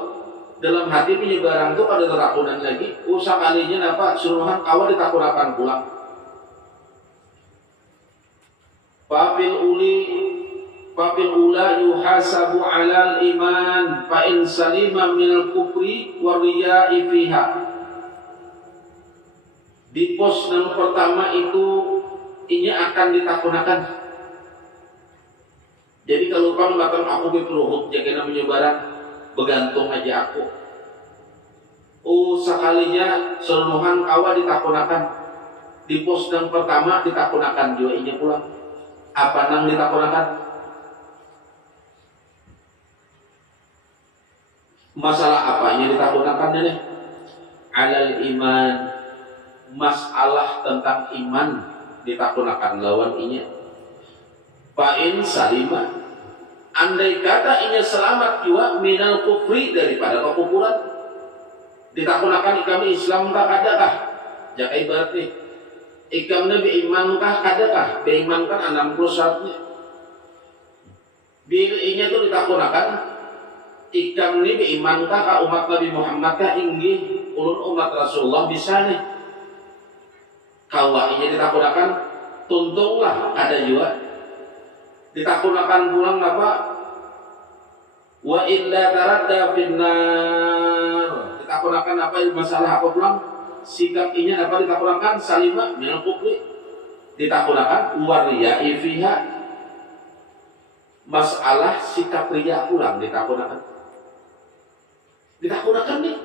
Dalam hati penyebaran itu ada terakunan lagi, sekalinya apa suruhan kawa ditakunakan pulang. Fafil ula yuhasabu alal iman fa in salima minal kufri wa riya'i fiha. Di pos yang pertama itu ini akan ditakunakan. Jadi kalau kamu makan aku berperuhut jaga menyebaran bergantung aja aku. Sekalinya seluruhan kawa ditakunakan. Di pos yang pertama ditakunakan juga ini pulang. Apa nang ditakunakan? Masalah apanya ditakunakan ini? Alal iman, masalah tentang iman ditakunakan lawan inya. Fa'in salima, andai kata inya selamat juga minal kufri daripada kekufuran, ditakunakan kami Islam tak adakah? Jakai berarti ikam nabi iman kah adakah? Beiman kan 60 syaratnya. Bila inya itu ditakunakan ikam ni beiman kah umat Nabi Muhammad kah inggih ulun umat Rasulullah bisa nih. Kawa ini ditakunakan tuntunglah ada juga ditakunakan pulang apa? Wa illa taradda finnar, ditakunakan apa masalah apa pulang? Sikap inya apa ditakunakan salima minal kufri, ditakunakan wariya'i fiha, masalah sikap riya pulang ditakunakan. Ditakunakan nih,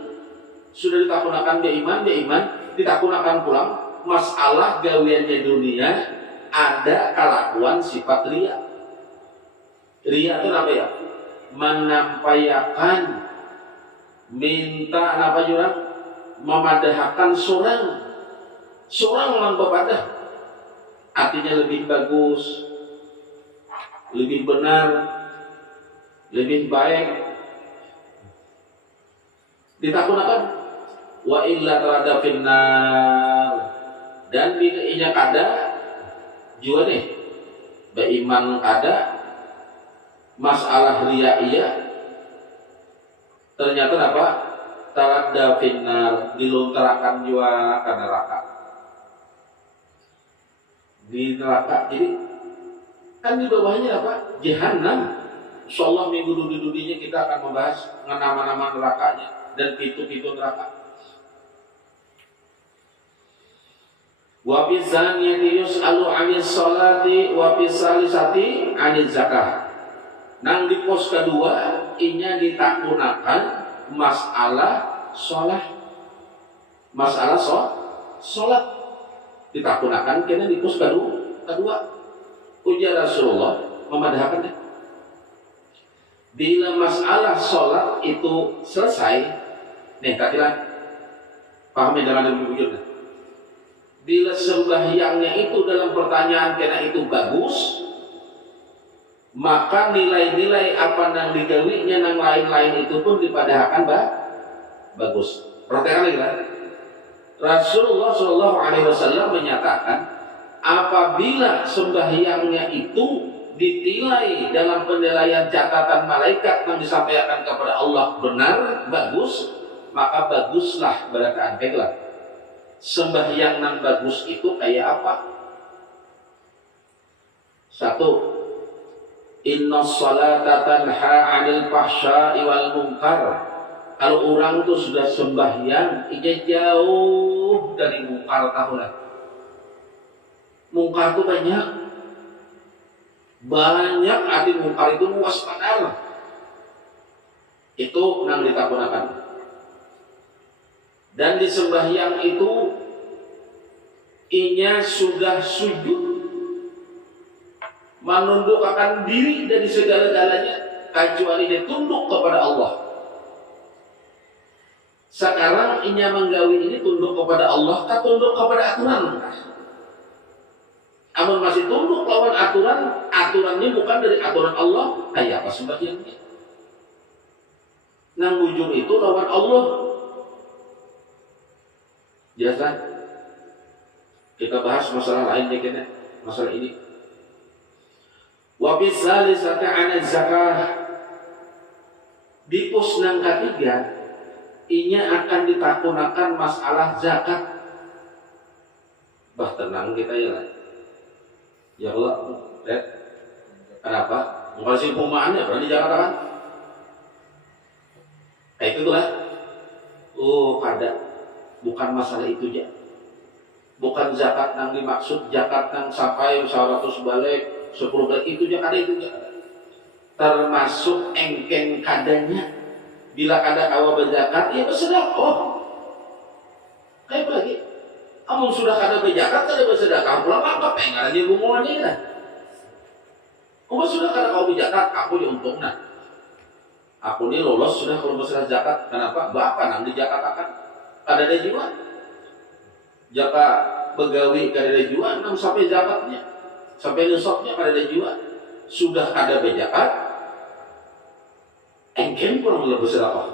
sudah ditakunakan dia iman, ditakunakan pulang masalah gawiannya dunia ada kelakuan sifat riya. Riya itu apa ya? menampayakan minta apa jurang memadahkan seorang orang bepadah, artinya lebih bagus, lebih benar, lebih baik, ditakunakan wa illa rada finnar, dan bila inya kada juga nih beriman ada masalah ria iya ternyata apa tarada finnar, diluntarakan juga ke neraka. Di neraka jadi kan di bawahnya apa jahanam. Insyaallah minggu dunia kita akan membahas nama-nama nerakanya dan pintu-pintu neraka. Wa fi tsaniyati yus'alu 'anis sholati wa fi salisati 'anil zakah. Nang di pos kedua inya ditakunakan masalah sholat. Masalah sholat ditakunakan kena di pos kedua. Ujar Rasulullah memadahkannya. Bila masalah sholat itu selesai, nih katilah pahami dengan lebih wujudnya. Bila sembahyangnya itu dalam pertanyaan kena itu bagus, maka nilai-nilai apa yang digawinya yang lain-lain itu pun dipadahkan bagus. Perhatikan lagi kan? Rasulullah Shallallahu Alaihi Wasallam menyatakan apabila sembahyangnya itu ditilai dalam penilaian catatan malaikat yang disampaikan kepada Allah benar, bagus, maka baguslah berataan baiklah. Sembahyang yang bagus itu kayak apa? Satu, inna sholata tanha 'anil fahsya'i wal munkar. Kalau orang itu sudah sembahyang, ia jauh dari munkar. Tahulah, munkar itu banyak arti munkar itu luas benar. Itu yang ditakunakan. Dan di sembahyang itu inya sudah sujud, menundukkan diri dari segala-galanya kecuali dia tunduk kepada Allah. Sekarang inya menggawi ini tunduk kepada Allah, tak tunduk kepada aturan. Amun masih tunduk lawan aturan, aturannya bukan dari aturan Allah, kayak apa sembahyangnya? Nang ujung itu lawan Allah. Jelas kan? Kita bahas masalah lainnya kena, masalah ini. Wa bisalisati 'anil zakah. Di pos nang ketiga, inya akan ditakunakan masalah zakat. Bah tenang kita ya lah. Ya Allah, kenapa? Mengasih pemahamannya pernah di Jakarta kan? Kayak itulah. Oh, kada. Bukan masalah itu ya. Bukan zakat yang dimaksud zakat yang sampai 100 balik 10 balik itu ya kada itu ya. Termasuk engkeng kadanya. Bila kada kawa berzakat ya bersedekah. Kayak apa lagi? Amun sudah kada berzakat kada bersedekah pula apa pengen aja bungonya lah. Kamu sudah kada kawa berzakat aku diuntungna. Aku ini lolos sudah kalau masalah zakat. Kenapa? Bapak nang dijakatakan. Kada ada jiwa, jaka begawi kada ada jiwa, enam sampai zakatnya, sampai nisabnya kada ada jiwa, sudah kada berzakat, engken kurang lebih sedekah.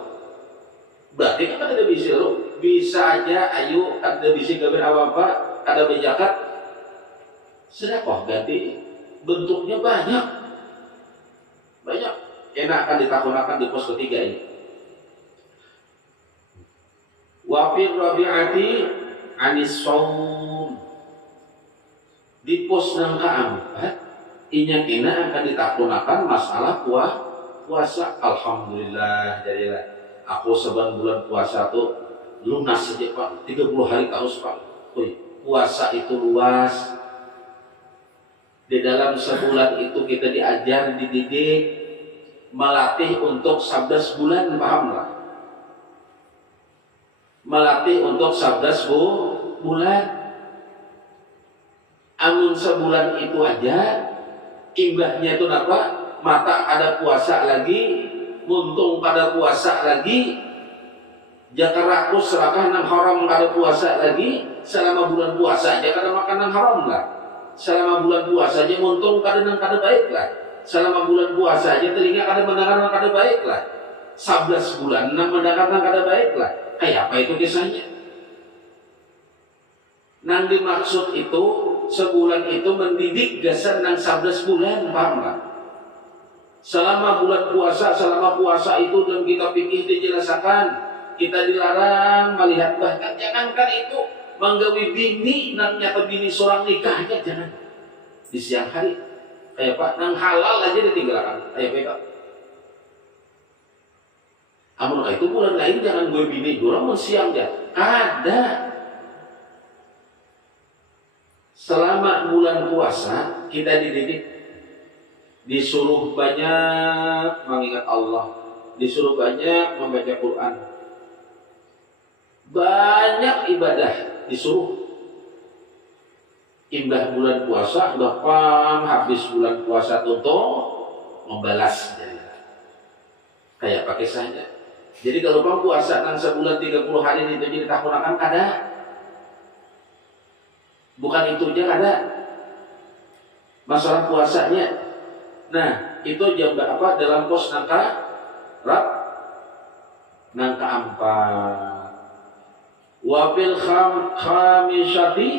Berarti kan kada bisa lo, bisa aja ayo kada bisa gawe apa, kada berzakat, sedekah ganti bentuknya banyak, enak akan ditakunakan di pos ketiga ini. Wa fi rabi'ati 'anis shaum. Di pos yang keempat inya kena akan ditakunakan masalah puasa. Alhamdulillah jadilah aku 9 bulan puasa tuh lunas saja Pak, 30 hari terus Pak. Puasa itu luas. Di dalam sebulan itu kita diajar, dididik, melatih untuk 11 bulan, pahamlah. Melatih untuk 11 bulan. Amun sebulan itu aja imbahnya itu apa? mata ada puasa lagi, muntung pada puasa lagi, jaka rakus serakah nang haram kada puasa lagi, selama bulan puasa aja kada makanan haram lah. Selama bulan puasa aja muntung kada nang kada baik lah. Selama bulan puasa aja telinga kada mendengar nang kada baik lah. 11 bulan nang mendengar nang kada baik lah. Kayak apa itu kisahnya? Nang dimaksud itu sebulan itu mendidik gasan nang 11 bulan, paham lah? Selama bulan puasa, selama puasa itu dan kita pikir dijelaskan, kita dilarang melihat, bahkan jangankan itu menggawi bini, nang nyata bini seorang nikahnya jangan di siang hari. Kayak Pak, nang halal aja ditinggalkan. Kayak Pak. Amun itu bulan lain jangan gue bini, gue mau siang ya. Ada. Selama bulan puasa kita dididik, disuruh banyak mengingat Allah, disuruh banyak membaca Quran, banyak ibadah disuruh. Imbah bulan puasa, bapak habis bulan puasa tuntung membalas dari kayak pakai saja. Jadi kalau bang puasa nang sebulan 30 hari itu jadi tahun akan kada. Bukan itu aja ada masalah puasanya. Nah, itu jam apa dalam pos nangka nangka 4. Wafil khamisati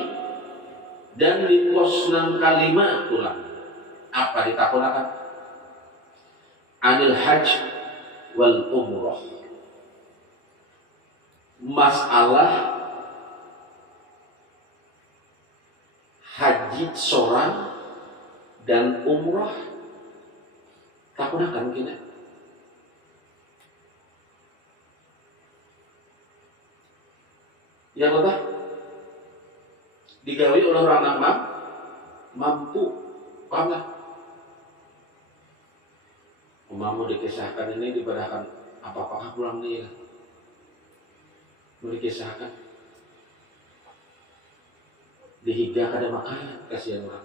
dan di pos nangka 5 pulang. Apa ditakunakan? Anil hajj wal umroh. Masalah haji seorang dan umrah tak gunakan kita. Ya betul. Digawi oleh orang yang mampu, paham lah. Umamu dikisahkan ini dibadahkan apa-apa pulang dia. Mau dikisahkan. Dihiga kada makan, kasihan orang.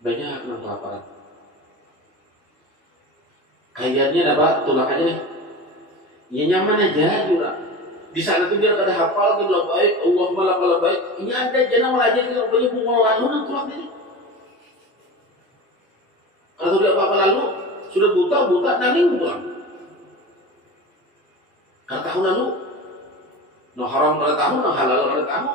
Banyak orang kelaparan. Kayaknya dapat tulak aja nih. Ya nyaman aja juga. Di sana tuh biar kada hafal gitu lah baik, Allah malah kalau baik. Ini ada jangan malah aja gitu punya bunga lalu nang tulak ini. Kalau dia apa-apa lalu sudah buta nanging pulang. Kada tahu lalu. No haram kada tahu, no halal kada tahu.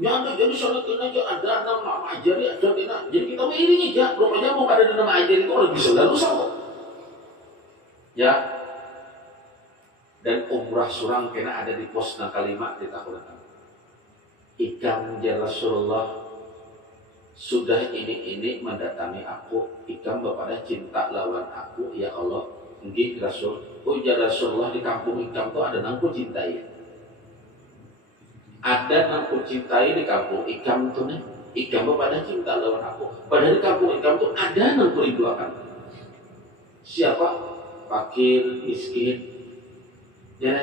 Ya ada jadi sholat ini aja ada nama ajari ada tina. Jadi kita ini aja, belum aja mau ada nama ajari itu orang bisa lalu sama. Ya. Dan umrah surang kena ada di pos nangka 5 di tahun depan. Ikam ya Rasulullah sudah ini mendatangi aku. Ikam kepada cinta lawan aku ya Allah. Nggih Rasul. Oh ya Rasulullah di kampung ikam tuh ada nangku cintai. Ada nangku cintai di kampung ikam tuh nih. Ikam kepada cinta lawan aku. Padahal di kampung ikam tuh ada nangku rinduakan. Siapa? Fakir, miskin. Ya,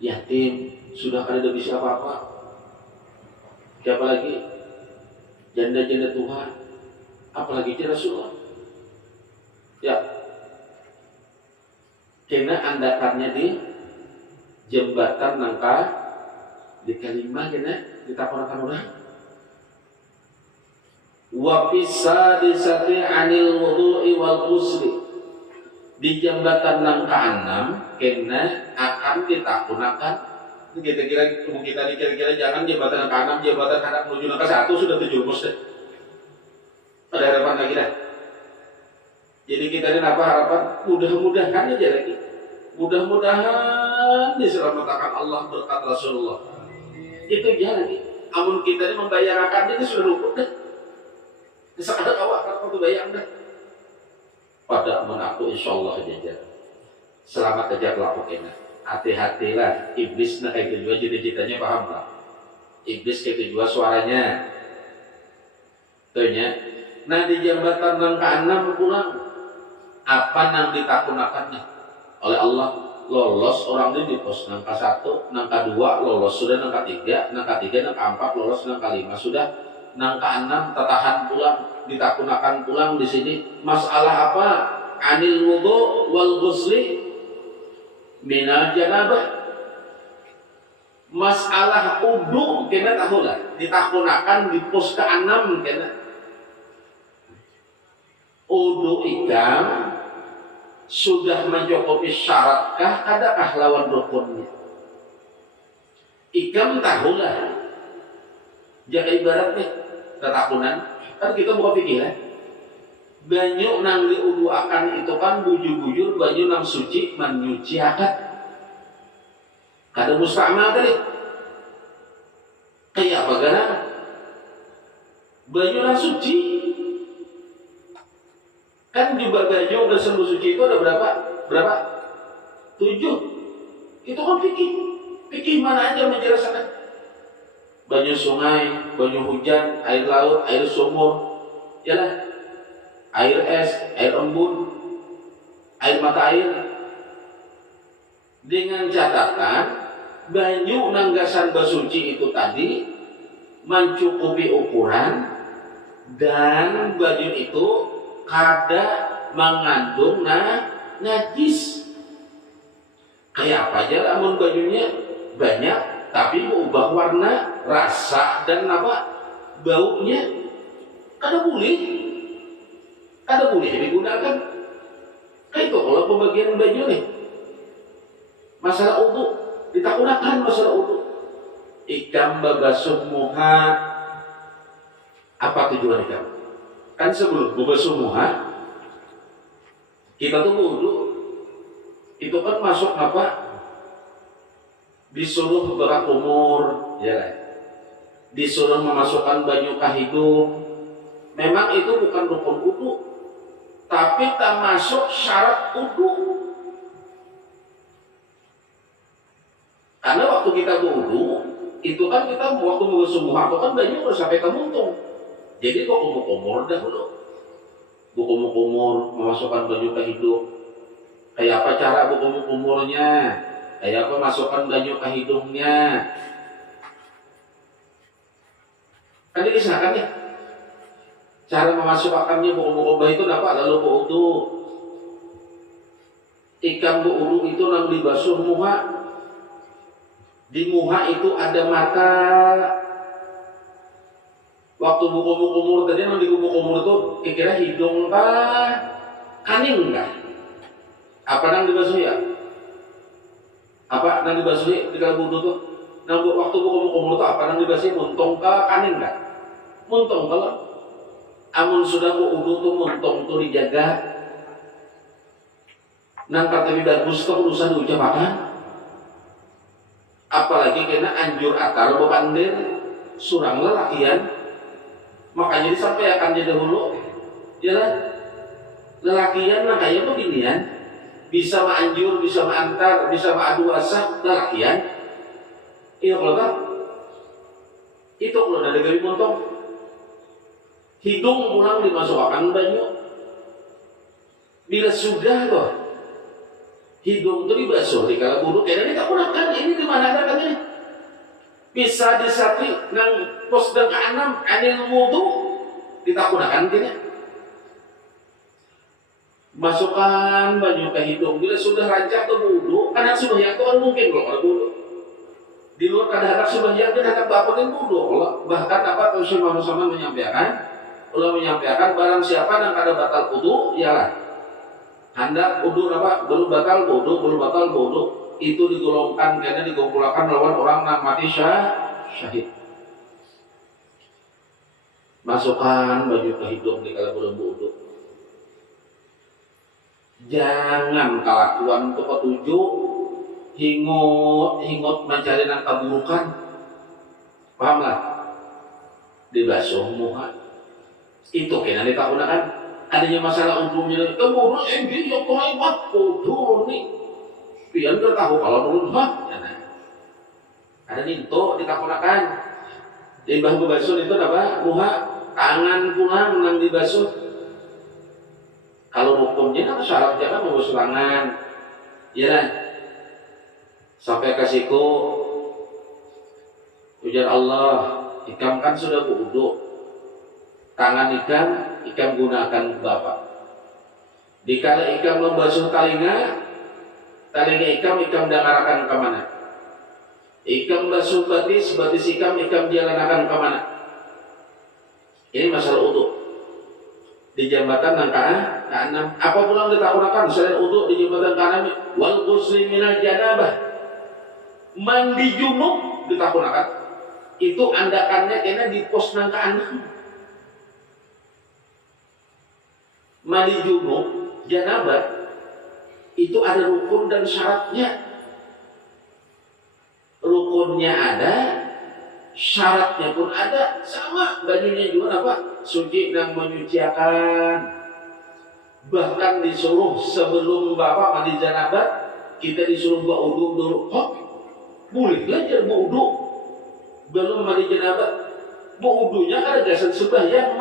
yatim, sudah kada bisa apa-apa. Siapa lagi? Janda-janda Tuhan. Apalagi di Rasulullah. Ya. Kena andakannya di jembatan nangka di kalimah kena ditakonakan orang. Wa fisadisati 'anil wudu'i wal ghusli. Di jembatan nangka 6 kena akan ditakunakan. Kira-kira kira-kira jangan jembatan nangka 6, jembatan hendak menuju nangka 1 sudah terjerumus deh. Ada harapan lagi dah. Jadi kita ini apa harapan? Mudah-mudahan aja lagi. Mudah-mudahan diselamatkan Allah berkat Rasulullah. Itu aja lagi. Amun kita ini membayarkan ini sudah luput deh. Sekadar awak kan waktu bayar deh. Pada mengaku insyaallah aja. Selamat aja pelakunya. Hati-hatilah iblis nak kayak kedua cita-citanya paham lah. Iblis kayak kedua suaranya. Tuhnya. Nah di jembatan nangka 6 pulang. Apa nang ditakunakannya oleh Allah? Lolos orang ini di pos nangka 1, nangka 2 lolos sudah nangka 3, nangka 4 lolos nangka 5 sudah, nangka 6 tertahan pulang. ditakunakan pulang di sini masalah apa? Anil wudu wal ghusli minal janabah. Masalah wudu kena tahulah ditakunakan di pos ke-6 kena. Wudu ikam sudah mencukupi syaratkah adakah lawan rukunnya? Ikam tahulah. Jaga ibaratnya ketakunan kan kita buka fikih ya. Banyu nang diudu akan itu kan bujur-bujur banyu nang suci menyuci akad. Kada musta'mal tadi. Kayak apa gara? Banyu nang suci. Kan juga banyu udah sembuh suci itu ada berapa? Berapa? 7. Itu kan fikih. Fikih mana aja menjelaskan. Banyu sungai, banyu hujan, air laut, air sumur, ya lah. Air es, air embun, air mata air. Dengan catatan banyu nanggasan basuci itu tadi mencukupi ukuran dan banyu itu kada mengandung najis. Kayak apa aja namun bajunya banyak tapi berubah warna, rasa dan apa baunya kada boleh digunakan. Kayak itu kalau pembagian baju nih masalah wudu ditakunakan masalah wudu. Ikam babasuh muha apa tujuan ikam? Kan sebelum babasuh muha kita tuh wudu itu kan masuk apa? Disuruh berakumur, ya kan? Disuruh memasukkan banyu ke hidung. Memang itu bukan rukun wudu, tapi tak masuk syarat wudu. Karena waktu kita wudu, itu kan kita waktu membasuh muka kan banyu udah sampai ke muntung. Jadi kok kumur dahulu. Kumur memasukkan banyu ke hidung. Kayak apa cara kumurnya? Kayak apa masukkan banyu ke hidungnya? Kan disahkan ya. Cara memasukkannya buku-buku itu dapat lalu wudu. Ikan wudu itu nang dibasuh muha. Di muha itu ada mata. Waktu buku kumur tadi nang di buku kumur itu kira-kira hidung kah? Kaning kah? Apa nang dibasuh ya? Apa nang dibasuhi di kalau wudu tuh? Nang waktu kumur tuh apa nang dibasuhi muntung kah kaning kah? Muntung kalau amun sudah wudu tuh muntung tuh dijaga. Nang kata bagus tuh urusan diucapkan. Apalagi kena anjur atar bepandir surang lelakian. Makanya disampaikan jadi dahulu. Ya lah. Lelakian nah kayak beginian. Bisa manjur, bisa mantar, bisa ma'adu asah, lelakian. Iya kalau tak. Itu kalau ada gawi montong. Hidung pulang dimasukkan banyu. Bila sudah kok hidung itu dibasuh di kala wudu, kayaknya tak gunakan ini di mana ada katanya. Bisa disati nang pos dan ke-6 anil wudu ditakunakan kayaknya. Masukkan banyu ke hidung. Bila sudah rancak ke wudu, kadang sembahyang itu kan mungkin kalau ada wudu. Di luar kadang-kadang sembahyang dan hendak bapakin wudu. Bahkan apa Rasulullah SAW menyampaikan, Allah menyampaikan barang siapa yang kada batal wudu, ialah hendak wudu apa belum batal wudu itu digolongkan karena dikumpulkan lawan orang yang mati syahid. Masukkan baju ke hidung di kala belum wudu. Jangan kelakuan untuk petunjuk hingot mencari nang keburukan. Pahamlah? Dibasuh muka. Itu kena ditakunakan. Adanya masalah untungnya. Kemudian ini yang kurang waduh nih. Pian tahu kalau menurut ada nih itu ditakunakan. Jadi bahu basuh itu apa? Muka, tangan pulang nang dibasuh. Kalau hukumnya kan syaratnya kan membasuh tangan, ya kan? Sampai ke siku, ujar Allah, ikam kan sudah wudu, tangan ikam ikam gunakan bapak. Dikala ikam membasuh talinga ikam dangarakan ke mana? Ikam basuh batis ikam jalanakan ke mana? Ini masalah uduk. Di jambatan yang ke-6, apa pulang ditakunakan selain uduk di jambatan ke-6? Wal ghusli minal janabah, mandi junub ditakunakan. Itu andakannya kena di pos nang ke-6. Mandi junub janabah itu ada rukun dan syaratnya. Rukunnya ada, syaratnya pun ada, sama bajunya juga apa? Suci dan menyuciakan. Bahkan disuruh sebelum bapak mandi janabah, kita disuruh berwudu dulu. Hah? Boleh belajar berwudu belum mandi janabah. Berwudunya ada gasan sembahyang,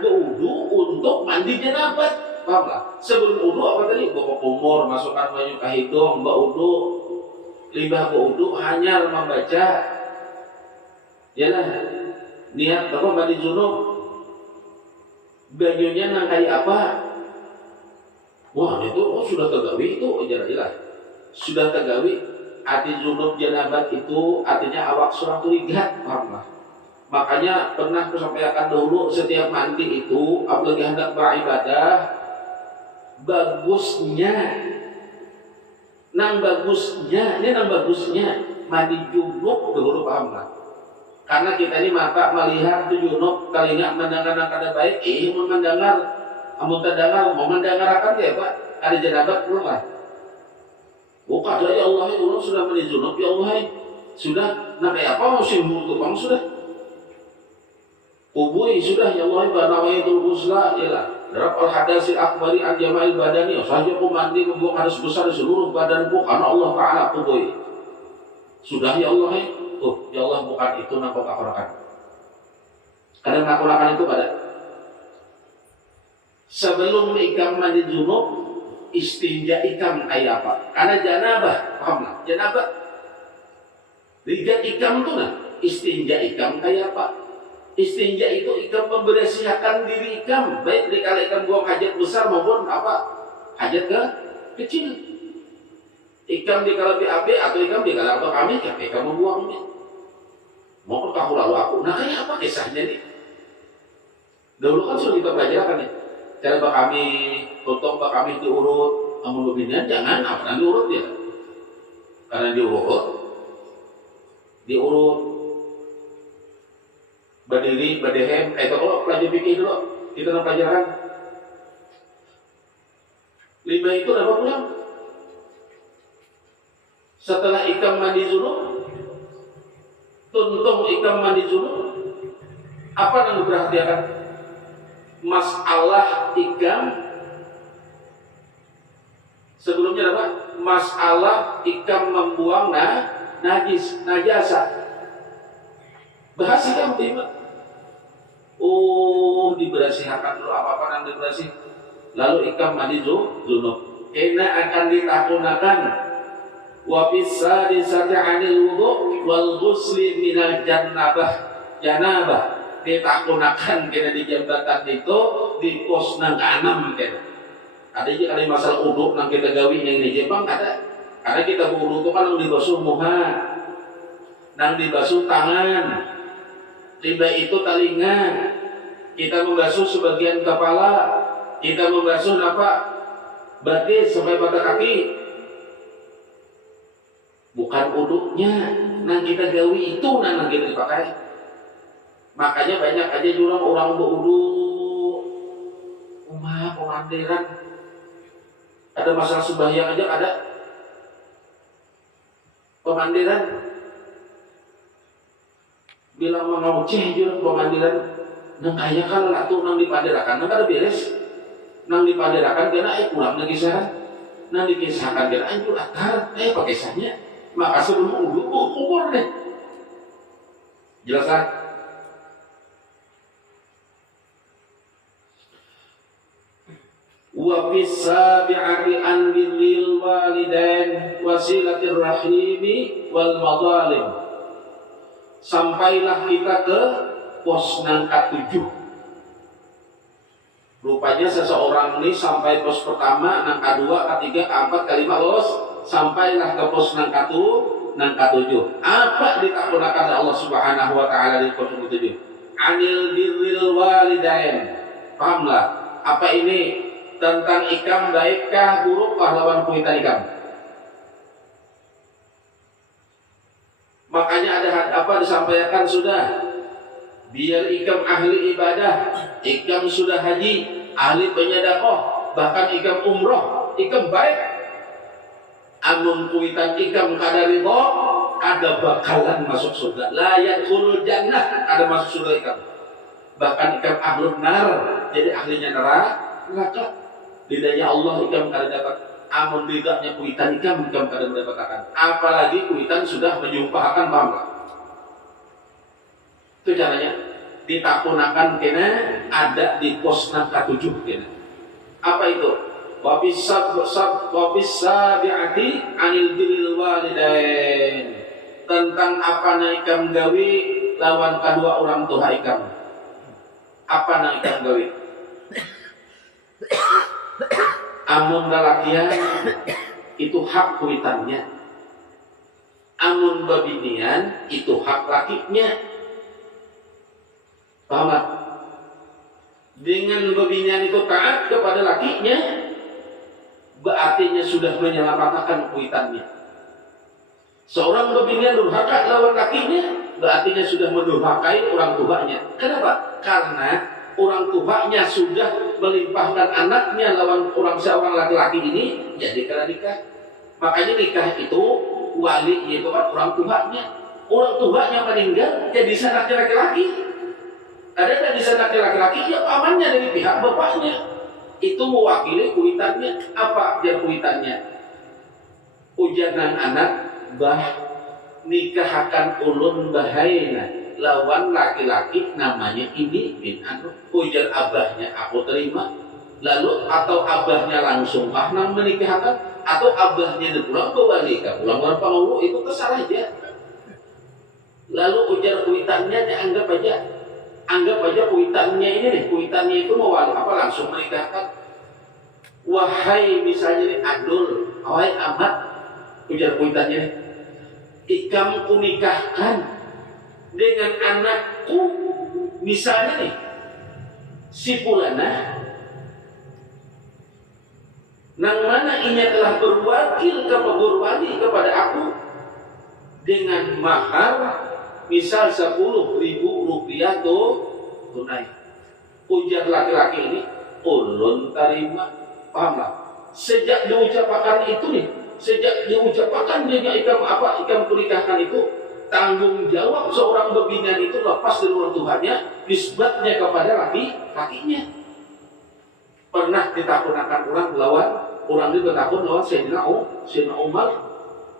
berwudu untuk mandi janabah. Paham lah? Sebelum wudu apa tadi? Bawa kumur, masukkan baju ke hidung, berwudu. Limbah berwudu hanya membaca. Yalah, niat apa mandi junub. Bajunya nang kayak apa? Wah itu sudah tergawi itu jelas. Sudah tergawi. Arti junub janabat itu artinya awak surang turigat, paham lah? Makanya pernah aku sampaikan dahulu, setiap mandi itu apalagi hendak beribadah, bagusnya mandi junub dahulu, paham lah? Karena kita ini mata melihat tu junub, telinga mendengar kada baik, mau mendengarkan ya Pak, ada janabat belum lah? Bukan ya Allah, Allah sudah mandi junub, ya Allah sudah, nah kayak apa musim bertukang sudah, ubui sudah ya Allah, banawaitul ghusla ya lah, darab al hadasil akbari an jama'il badani, saja aku mandi membuang hadas besar di seluruh badanku karena Allah Taala ubui, sudah ya Allah ya Allah bukan itu nampak akurakan. Kadang akurakan itu pada sebelum ikam mandi junub istinja ikam kayak apa? Karena janabah, paham lah? Janabah. Lihat ikam tuh nah, istinja ikam kayak apa? Istinja itu ikam membersihakan diri ikam, baik dikala ikam buang hajat besar maupun apa? Hajat kecil. Ikam dikala BAB atau ikam dikala atau kami, ikam membuangnya. Mau tahu lalu aku, nah kayak apa kisahnya nih? Dahulu kan sudah kita pelajarkan nih. Cara kami potong kami diurut, namun beginian jangan apa diurut ya, karena diurut berdiri berdehem. Kalau pelajar pikir dulu kita nak pelajaran 5 itu dapat pulang. Setelah ikam mandi junub, tuntung ikam mandi junub, apa yang diperhatikan? Masalah ikam sebelumnya apa? Masalah ikam membuang najasa. Bahas ikam tiba. Dibersihakan dulu apa yang dibersih. Lalu ikam mandi junub. Kena akan ditakunakan wa bisadisati 'anil wudu wal ghusli minal janabah. Ditakunakan kena di jambatan itu di pos nang ke-6 kena. Ada je kali masalah uduk nang kita gawi yang di Jepang ada. Karena kita berwudu itu kan nang dibasuh muka, nang dibasuh tangan, tiba itu telinga, kita membasuh sebagian kepala, kita membasuh batis sampai mata kaki. Bukan uduknya, nang kita gawi itu nang kita dipakai. Makanya banyak aja jurang orang berwudu pemandiran. Ada masalah sembahyang aja ada pemandiran. Bilang mengauceh jurang pemandiran. Nang kaya kalau lah tuh nang dipandirakan, nang ada beres. Nang dipandirakan kena kurang lagi kisah. Nang dikisahkan kena anjur akar, pakai kisahnya. Maka sebelum wudu kubur deh. Jelas kan? Wa bisabi'ati an birril walidain wasilatir rahimi wal madhalim. Sampailah kita ke pos nang ke-7. Rupanya seseorang ini sampai pos pertama, nang kedua, ketiga, keempat, kelima lolos, sampailah ke pos nang ketujuh. Apa ditakunakan Allah Subhanahu wa taala di pos ketujuh? Anil birril walidain. Pahamlah? Apa ini? Tentang ikam baikkah burukkah lawan kuitan ikam? Makanya ada apa disampaikan sudah. Biar ikam ahli ibadah, ikam sudah haji, ahli penyedakoh, bahkan ikam umroh, ikam baik. Amun kuitan ikam kada ridho, ada bakalan masuk surga. La yadkhulul jannah, ada masuk surga ikam. Bahkan ikam ahlun nar, jadi ahlinya neraka. Lidahnya Allah ikam kada dapat. Amun lidahnya kuitan ikam kada mendapatkan. Apalagi kuitan sudah menyumpahkan bangga. Itu caranya ditakunakan kena ada di pos nang ketujuh kena. Apa itu? Wabisabiati anil birril walidain. Tentang apa na ikam gawi lawan kedua orang tua ikam. Apa na ikam gawi? Amun lalakian itu hak kuitannya. Amun babinian itu hak lakinya. Paham? Dengan babinian itu taat kepada lakinya, berartinya sudah menyelamatkan kuitannya. Seorang babinian durhaka lawan lakinya, berartinya sudah mendurhakai orang tuanya. Kenapa? Karena orang tuanya sudah melimpahkan anaknya lawan seorang laki-laki ini, jadi karena nikah. Makanya nikah itu wali yaitu orang tuanya. Orang tuanya meninggal, jadi sana laki-laki. Ada di sana laki-laki, ya pamannya dari pihak bapaknya. Itu mewakili kuitannya. Apa dia kuitannya? Ujanan anak bah nikahkan ulun bahaina lawan laki-laki namanya ini bin anu. Ujar abahnya aku terima. Lalu atau abahnya langsung nang menikahkan, atau abahnya pulang ke wali pulang pangulu, itu terserah aja. Lalu ujar kuitannya dianggap aja. Anggap aja kuitannya ini nih, kuitannya itu mau apa langsung menikahkan. Wahai misalnya nih Adul, wahai Ahmad, ujar kuitannya nih, ikam kunikahkan dengan anakku, misalnya nih, si Pulana, nang mana inya telah berwakil berwali kepada aku dengan mahar misal 10.000 rupiah tunai. Ujar laki-laki ini, ulun terima. Pahamlah? Sejak diucapkan itu nih, sejak diucapkan dia ikam kunikahkan itu, tanggung jawab seorang babinian itu lepas dari orang tuanya, nisbatnya kepada lakinya. Pernah ditakunakan orang itu takut lawan Sayyidina Umar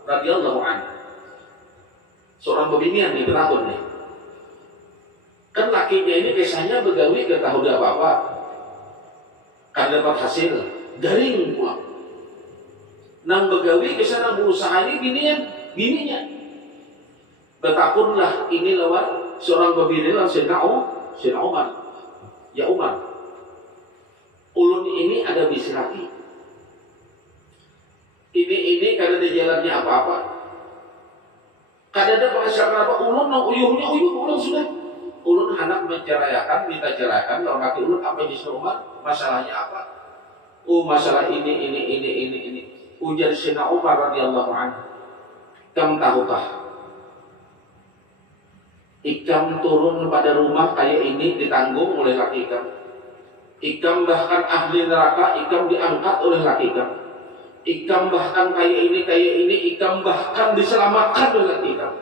radhiyallahu anhu. Seorang babinian nih bertakun nih. Kan lakinya ini biasanya begawi gak tahu dia apa-apa. Kan dapat hasil garing pulang. Nang begawi biasanya nang berusaha ini bininya. Bertakunlah ini lawan seorang babinian Sayyidina Umar. Ya Umar, ulun ini ada bisi laki. Ini karena di jalannya apa-apa. Kada ada penghasilan apa, ulun nang uyuhnya ulun sudah. Ulun anak menceraikan, minta ceraikan, lawan laki ulun apa di Umar, masalahnya apa? Masalah ini. Ujar Sayyidina Umar radhiyallahu anhu. Kamu tahukah? Ikam turun pada rumah kayak ini ditanggung oleh laki ikam. Ikam bahkan ahli neraka, ikam diangkat oleh laki ikam. Ikam bahkan kayak ini, ikam bahkan diselamatkan oleh laki ikam.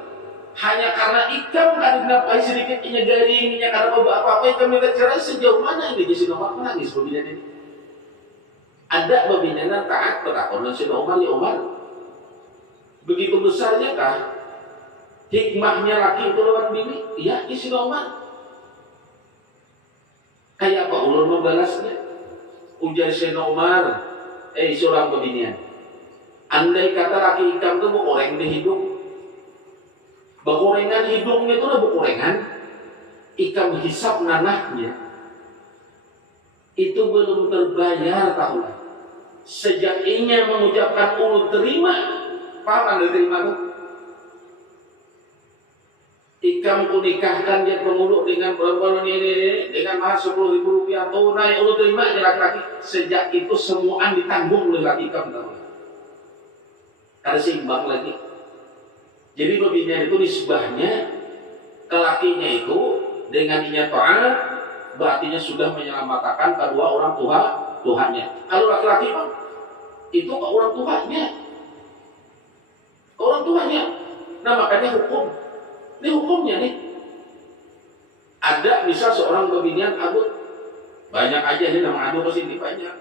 Hanya karena ikam kadang dapat sedikit garingnya karena apa-apa ikam minta cerai. Sejauh mana ini Sayyidina Umar menangis babinian ini? Ada babinian yang taat bertakon Sayyidina Umar, ya Umar, begitu besarnya kah hikmahnya laki itu lawan bini? Iya, Sayyidina Umar. Kayak apa ulun membalasnya? Ujar Sayyidina Umar, seorang babinian, andai kata laki ikam itu berkoreng di hidung, berkorengan hidungnya itu udah berkorengan, ikam hisap nanahnya, itu belum terbayar tahulah. Sejak Inya mengucapkan ulun terima, paham anda terima tuh? Ikam ku nikahkan dia penguluk dengan perempuan ini dengan mahar 10.000 rupiah tunai, ulun terima aja laki-laki. Sejak itu semuaan ditanggung oleh laki ikam tahu. Ada seimbang lagi. Jadi babinnya itu nisbahnya ke lakinya itu dengan niat ta'at, berarti sudah menyelamatkan kedua orang Tuhannya. Kalau laki-laki pun itu ke orang Tuhannya. Orang Tuhannya. Nah makanya hukum. Ini hukumnya nih. Ada misal seorang babinian abut, banyak aja nih nama abut pasti ini banyak.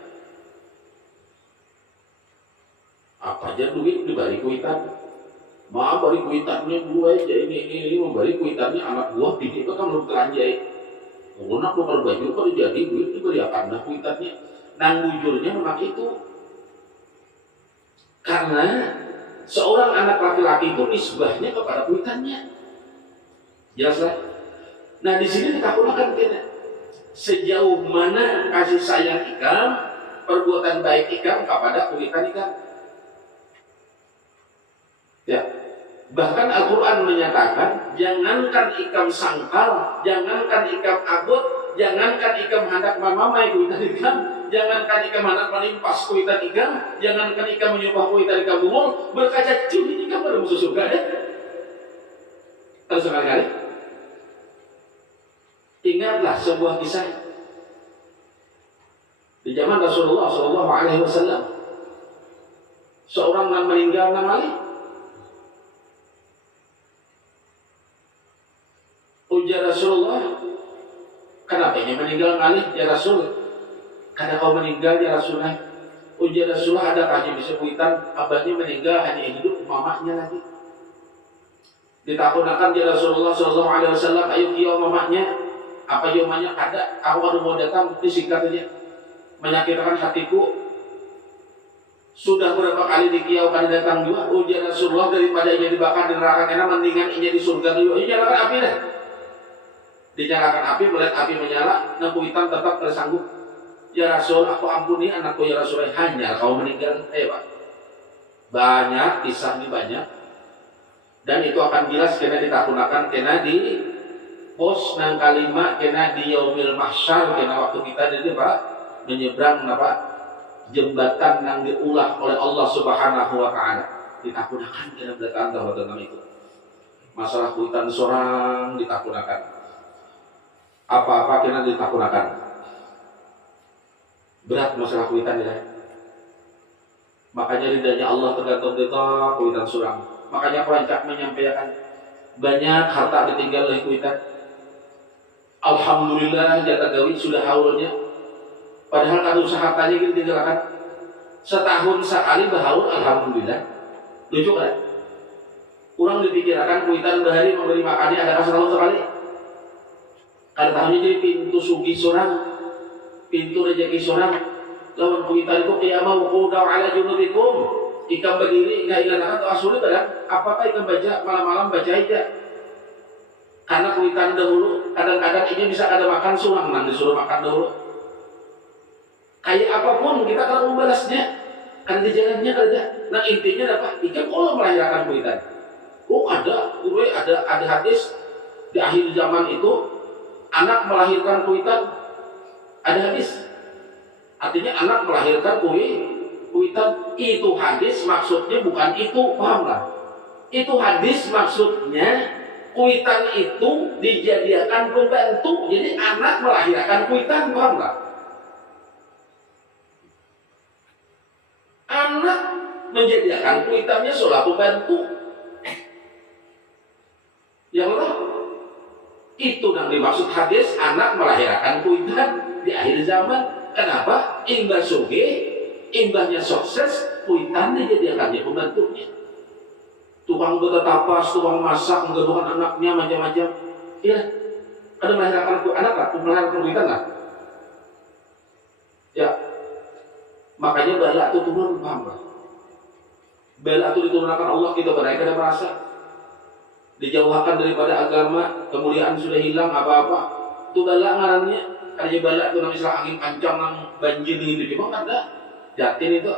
Apa aja duit diberi kuitan. Maaf beri kuitannya gue aja ini memberi kuitannya anak buah bini itu kan belum telanjai. Nak tukar baju kalau jadi duit diberi akan kuitannya. Nang bujurnya memang itu. Karena seorang anak laki-laki itu nisbahnya kepada kuitannya. Jelas lah. Nah di sini kita gunakan kita sejauh mana kasih sayang ikam, perbuatan baik ikam kepada kuitan ikam. Ya. Bahkan Al-Quran menyatakan, jangankan ikam sangkal, jangankan ikam abut, jangankan ikam hendak mamamai kuitan ikam, jangankan ikam hendak menimpas kuitan ikam, jangankan ikam menyembah kuitan ikam bumul, berkaca curi ikam pada musuh surga ya. Terus sekali-kali ingatlah sebuah kisah di zaman Rasulullah SAW. Seorang yang meninggal namanya ujar Rasulullah, kenapa ini meninggal kali ya Rasul? Karena kau meninggal ya Rasulullah. Ujar Rasulullah, adakah yang bisa kuitan abahnya meninggal hanya hidup mamahnya lagi? Ditakunakan ya Rasulullah SAW, ayo kiau mamahnya. Apa jawabannya? Ada. Aku baru mau datang disingkat aja. Menyakitkan hatiku. Sudah berapa kali dikiau kan datang juga. Ujar Rasulullah, daripada ia dibakar di neraka karena mendingan ia di surga dulu. Ia nyalakan api dah. Dinyalakan api, melihat api menyala, nah kuitan tetap tersanggup. Ya Rasul, aku ampuni anakku ya Rasul, hanya kau meninggal. Pak, banyak kisah ini banyak, dan itu akan jelas kena ditakunakan kena di pos nang kalimat kena di yaumil mahsyar kena waktu kita di Pak menyeberang apa jembatan yang diulah oleh Allah Subhanahu wa taala. Ditakunakan kena belakang tentang itu. Masalah kuitan seorang ditakunakan. Apa-apa kena ditakunakan. Berat masalah kuitan ya. Makanya ridanya Allah tergantung kita kuitan surang. Makanya perancak menyampaikan banyak harta ditinggal oleh kuitan. Alhamdulillah jatah gawi sudah haulnya. Padahal kan usaha hartanya kita tinggalkan. Setahun sekali berhaul alhamdulillah. Lucu kan? Kurang dipikirkan kuitan bahari memberi makannya ada setahun sekali. Karena tahunnya jadi pintu sugi seorang, pintu rezeki seorang. Lawan kuitan itu qiyamah wuqudau ala junubikum. Ikam berdiri enggak ingat doa sulit kan? Apakah ikam baca malam-malam baca aja? Karena kuitan dahulu kadang-kadang ini bisa ada makan suang nanti disuruh makan dahulu. Kayak apapun kita akan membalasnya. Kan di jalannya ada. Nah intinya apa? Ikam kalau melahirkan kuitan. Oh ada hadis di akhir zaman itu. Anak melahirkan kuitan, ada hadis. Artinya anak melahirkan kuitan. Itu hadis maksudnya bukan itu, paham lah? Itu hadis maksudnya kuitan itu dijadikan pembantu. Jadi anak melahirkan kuitan, paham lah? Anak menjadikan kuitannya seolah pembantu. Yang lain itu yang dimaksud hadis anak melahirkan kuitan di akhir zaman. Kenapa? Imbah suge, imbahnya sukses, kuitannya jadi akan jadi pembantunya. Tukang bertetapas, tukang masak, menggebukan anaknya macam-macam. Iya, ada melahirkan anak lah, melahirkan kuitan lah. Ya, makanya bala itu turun, paham lah. Bala itu diturunkan Allah kita pada kita merasa. Dijauhkan daripada agama, kemuliaan sudah hilang apa-apa. Itu bala ngarannya. ada balak itu misalnya angin kencang nang banjir gitu cuma ada Jatin itu.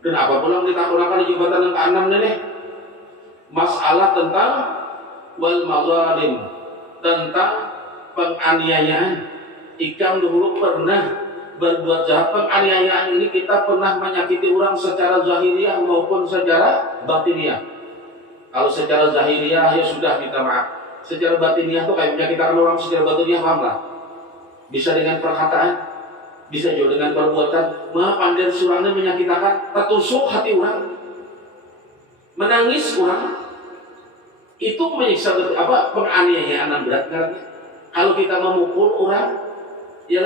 Dan apa pula ditakunakan di jembatan yang ke-6 nih masalah tentang wal mazalim, tentang penganiayaan. Ikam dulu pernah berbuat jahat. Penganiayaan ini kita pernah menyakiti orang secara zahiriah maupun secara batiniah. Kalau secara zahiriah ya sudah kita maaf. Secara batiniah tuh kayak menyakitkan orang secara batiniah paham lah. Bisa dengan perkataan, bisa juga dengan perbuatan. Maaf pandai surangnya menyakitkan, tertusuk hati orang, menangis orang. Itu menyiksa apa penganiayaan berat karena kalau kita memukul orang, ya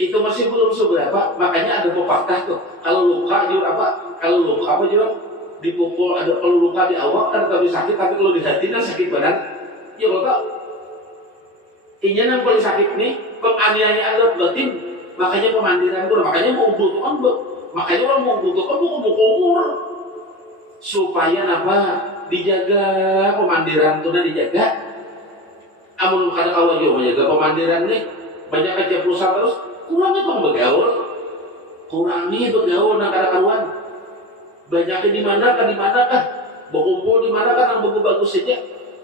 itu masih belum seberapa. Makanya ada pepatah tuh. Kalau luka juga apa? Kalau luka apa juga dipukul ada kalau luka di awal kan tapi sakit, tapi kalau di hati kan sakit badan. Ya betul. Ini yang paling sakit nih penganiayaan adalah batin. Makanya pemandiran itu, makanya mau butuhkan, makanya orang mau butuhkan bukan umur supaya apa dijaga pemandiran itu dijaga. Amun kada kawan juga menjaga pemandiran nih banyak aja perusahaan terus kurangnya bang begaul, kurangi begaul nak kada kawan. Banyaknya di mana kah berkumpul di mana kan yang bagus saja.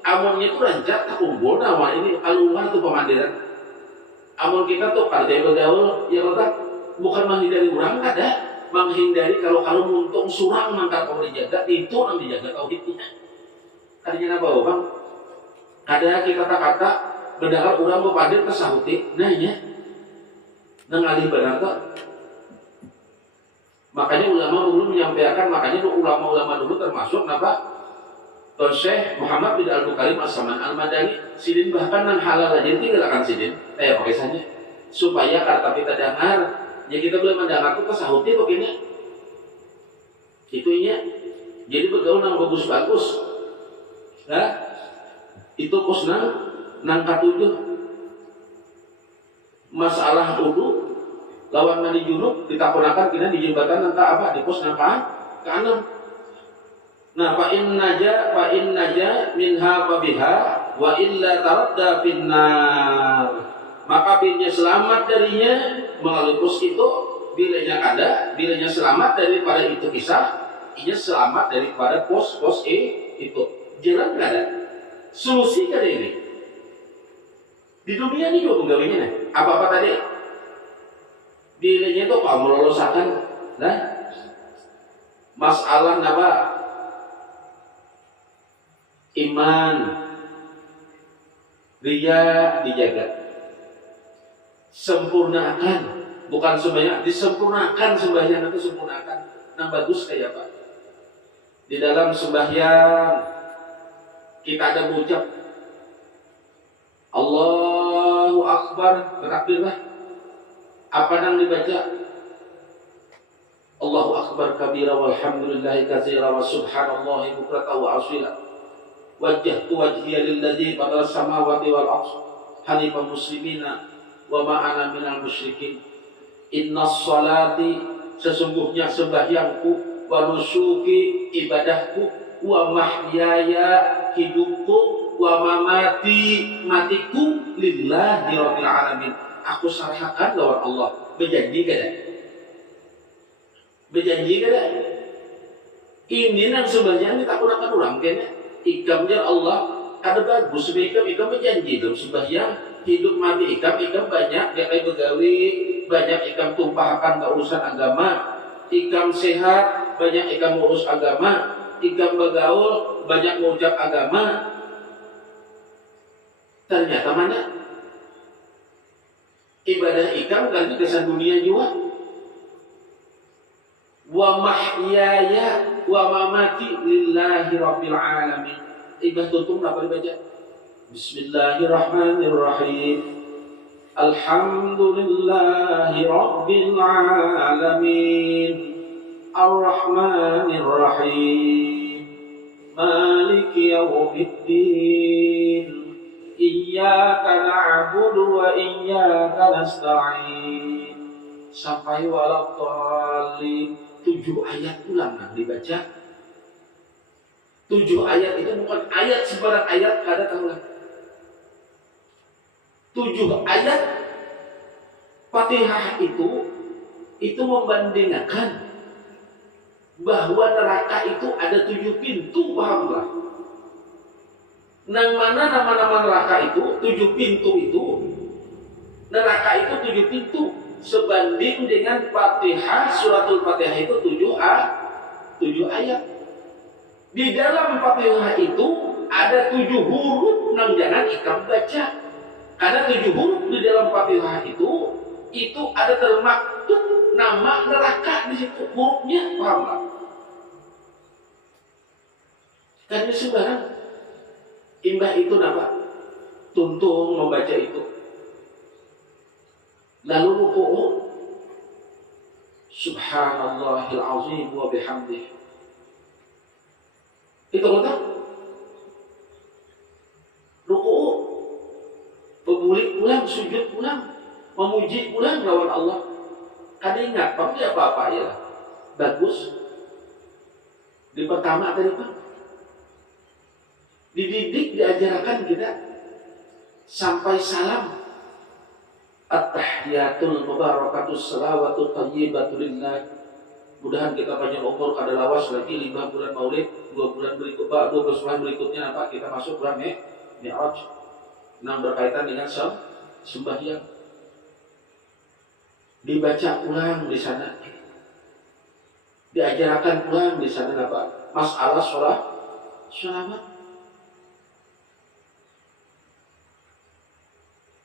Amunnya itu rancak tak kumpul nama ini aluhan tuh pemandiran. Amun kita tuh kada begaul ya kata bukan menghindari orang kada, menghindari kalau muntung surang mangkal kau dijaga itu yang dijaga tauhidnya. Tadinya apa bang? Ada kita kata mendengar orang berpadir kesahuti, nanya nengalih benar tak? Makanya ulama dulu menyampaikan, makanya ulama-ulama dulu termasuk apa? Syekh Muhammad bin Al-Bukhari As-Saman Al-Madani sidin bahkan nan halal aja tinggalkan sidin pakai saja supaya kata kita dengar ya kita boleh mendengar itu kesahuti begini itunya jadi bergaul yang bagus-bagus nah itu pos nang katujuh masalah wudu lawan mandi junub ditakunakan kena di jembatan nang apa di pos nang ke-6. Nah, fa in naja minha fa biha wa illa taradda finnar. Maka bilanya selamat darinya melalui pos itu, bilanya selamat daripada itu kisah, ia selamat daripada pos itu. Jalan enggak ada. Solusi kada ini. Di dunia ini juga penggawainya nih. Apa-apa tadi? Bilanya itu kalau melolosakan nah masalah apa? Iman, riya dijaga, sempurnakan, bukan sembahyang, disempurnakan sembahyang itu sempurnakan. Nah bagus kayak apa? Di dalam sembahyang kita ada ucap Allahu Akbar, bertakbirlah. Apa yang dibaca? Allahu Akbar kabira walhamdulillahi katsira wa subhanallahi bukratan wa asila. Wajjahtu wajhiya lilladzi fatara samawati wal ardh hanifan muslimina wa ma ana minal musyrikin. Innas salati sesungguhnya sembahyangku wa nusuki ibadahku wa mahyaya hidupku wa mamati matiku lillahi rabbil alamin. Aku serahkan lawan Allah. Berjanji kada? Berjanji kada? Ini yang sebenarnya kita gunakan orang kayaknya. Ikamnya Allah kada bagus ikam berjanji dalam sembahyang hidup mati ikam banyak dia kayak begawi banyak ikam tumpahkan ke urusan agama ikam sehat banyak ikam urus agama ikam bergaul banyak mengucap agama ternyata mana ibadah ikam kan kesan dunia juga wa mahyaya wa mamati lillahi rabbil alamin. Ibadah tutup apa dibaca? Bismillahirrahmanirrahim. Alhamdulillahi rabbil alamin. Ar-Rahmanir-Rahim. Maliki yaumiddin. Iyyaka na'budu wa iyyaka nasta'in. Sampai walau dhalin. 7 ayat ulang dibaca. 7 ayat itu bukan ayat sembarang ayat kada tahu lah. 7 ayat Fatihah itu membandingkan bahwa neraka itu ada 7 pintu, pahamlah. Nang mana nama-nama neraka itu 7 pintu itu, neraka itu 7 pintu, sebanding dengan Fatihah, suratul Fatihah itu 7 ayat. Di dalam Fatihah itu ada 7 huruf nang jangan ikam baca. Karena 7 huruf di dalam Fatihah itu ada termaktub nama neraka di situ, hurufnya, paham lah? Karena sembarang imbah itu nama tuntung membaca itu. Lalu ruku'u subhanallahil azim wa bihamdih. Itu betul. Ruku'u berbulik pulang, sujud pulang, memuji pulang lawan Allah. Kada ingat, tapi apa-apa ya. Bagus. Di pertama tadi Pak. Dididik, diajarkan kita sampai salam. At-tahiyatul mubarakatus salawatut thayyibatu lillah. Mudahan kita panjang umur kada lawas lagi 5 bulan Maulid, 2 bulan berikut, 12 bulan berikutnya apa kita masuk bulan Mi'raj. Yang berkaitan dengan sembahyang. Dibaca ulang di sana. Diajarkan ulang di sana apa? Masalah sholawat.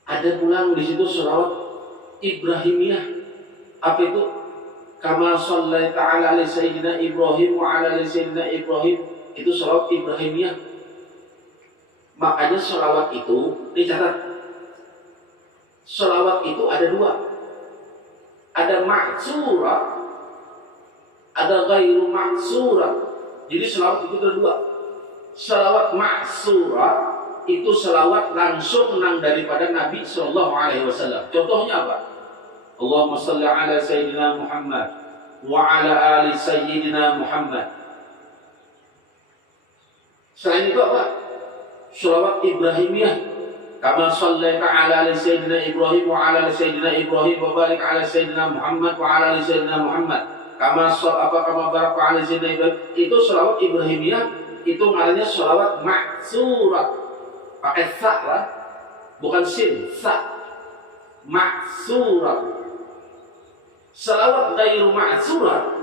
Ada pulang di situ sholawat Ibrahimiyah. Apa itu? Kama shallaita ala ali sayyidina Ibrahim wa ala ali sayyidina Ibrahim. Itu sholawat Ibrahimiyah. Makanya sholawat itu dicatat. Sholawat itu ada 2. Ada ma'surah, ada ghairu ma'surah. Jadi sholawat itu ada 2. Sholawat ma'surah itu selawat langsung nang daripada Nabi Sallallahu Alaihi Wasallam. Contohnya apa? Allahumma salli ala Sayyidina Muhammad wa ala ali Sayyidina Muhammad. Selain itu apa? Selawat Ibrahimiyah. Kama sallaita ala ali Sayyidina Ibrahim wa ala ali Sayyidina Ibrahim wa barik ala Sayyidina Muhammad wa ala ali Sayyidina Muhammad. Kama barak ala Sayyidina Ibrahim. Itu selawat Ibrahimiyah. Itu namanya selawat ma'surah. Pakai sa lah, bukan sin, sa. Ma'surah. Selawat ghairu ma'surah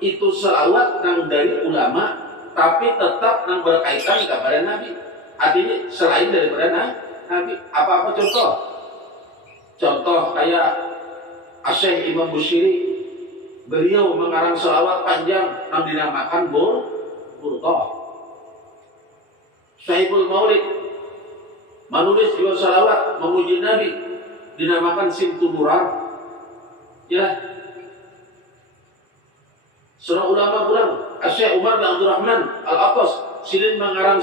itu selawat yang dari ulama, tapi tetap yang berkaitan kepada Nabi. Artinya selain daripada Nabi. Apa-apa contoh? Contoh kayak Syekh Imam Busiri, beliau mengarang selawat panjang yang dinamakan Burqah. Sahibul Maulid menulis juga salawat memuji Nabi, dinamakan Simtudurar. Ya. Seorang ulama pulang, Syekh Umar bin Abdul Rahman Al-Attas silin mengarang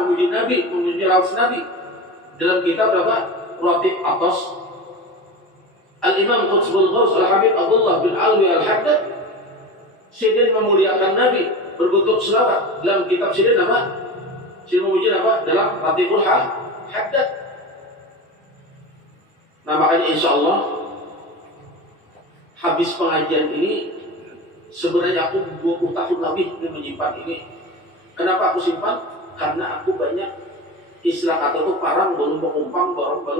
memuji Nabi, memuji lawas Nabi. Dalam kitab apa? Ratib Atas. Al-Imam Qutbul Ghaus Al-Habib Abdullah bin Alwi Al-Haddad silin memuliakan Nabi berbentuk selawat. Dalam kitab silin apa? Silin memuji apa? Dalam Ratibul Haddad. Nah makanya insya Allah habis pengajian ini, sebenarnya aku 20 tahun lebih menyimpan ini. Kenapa aku simpan? Karena aku banyak istilah kata itu parang belum berumpang belum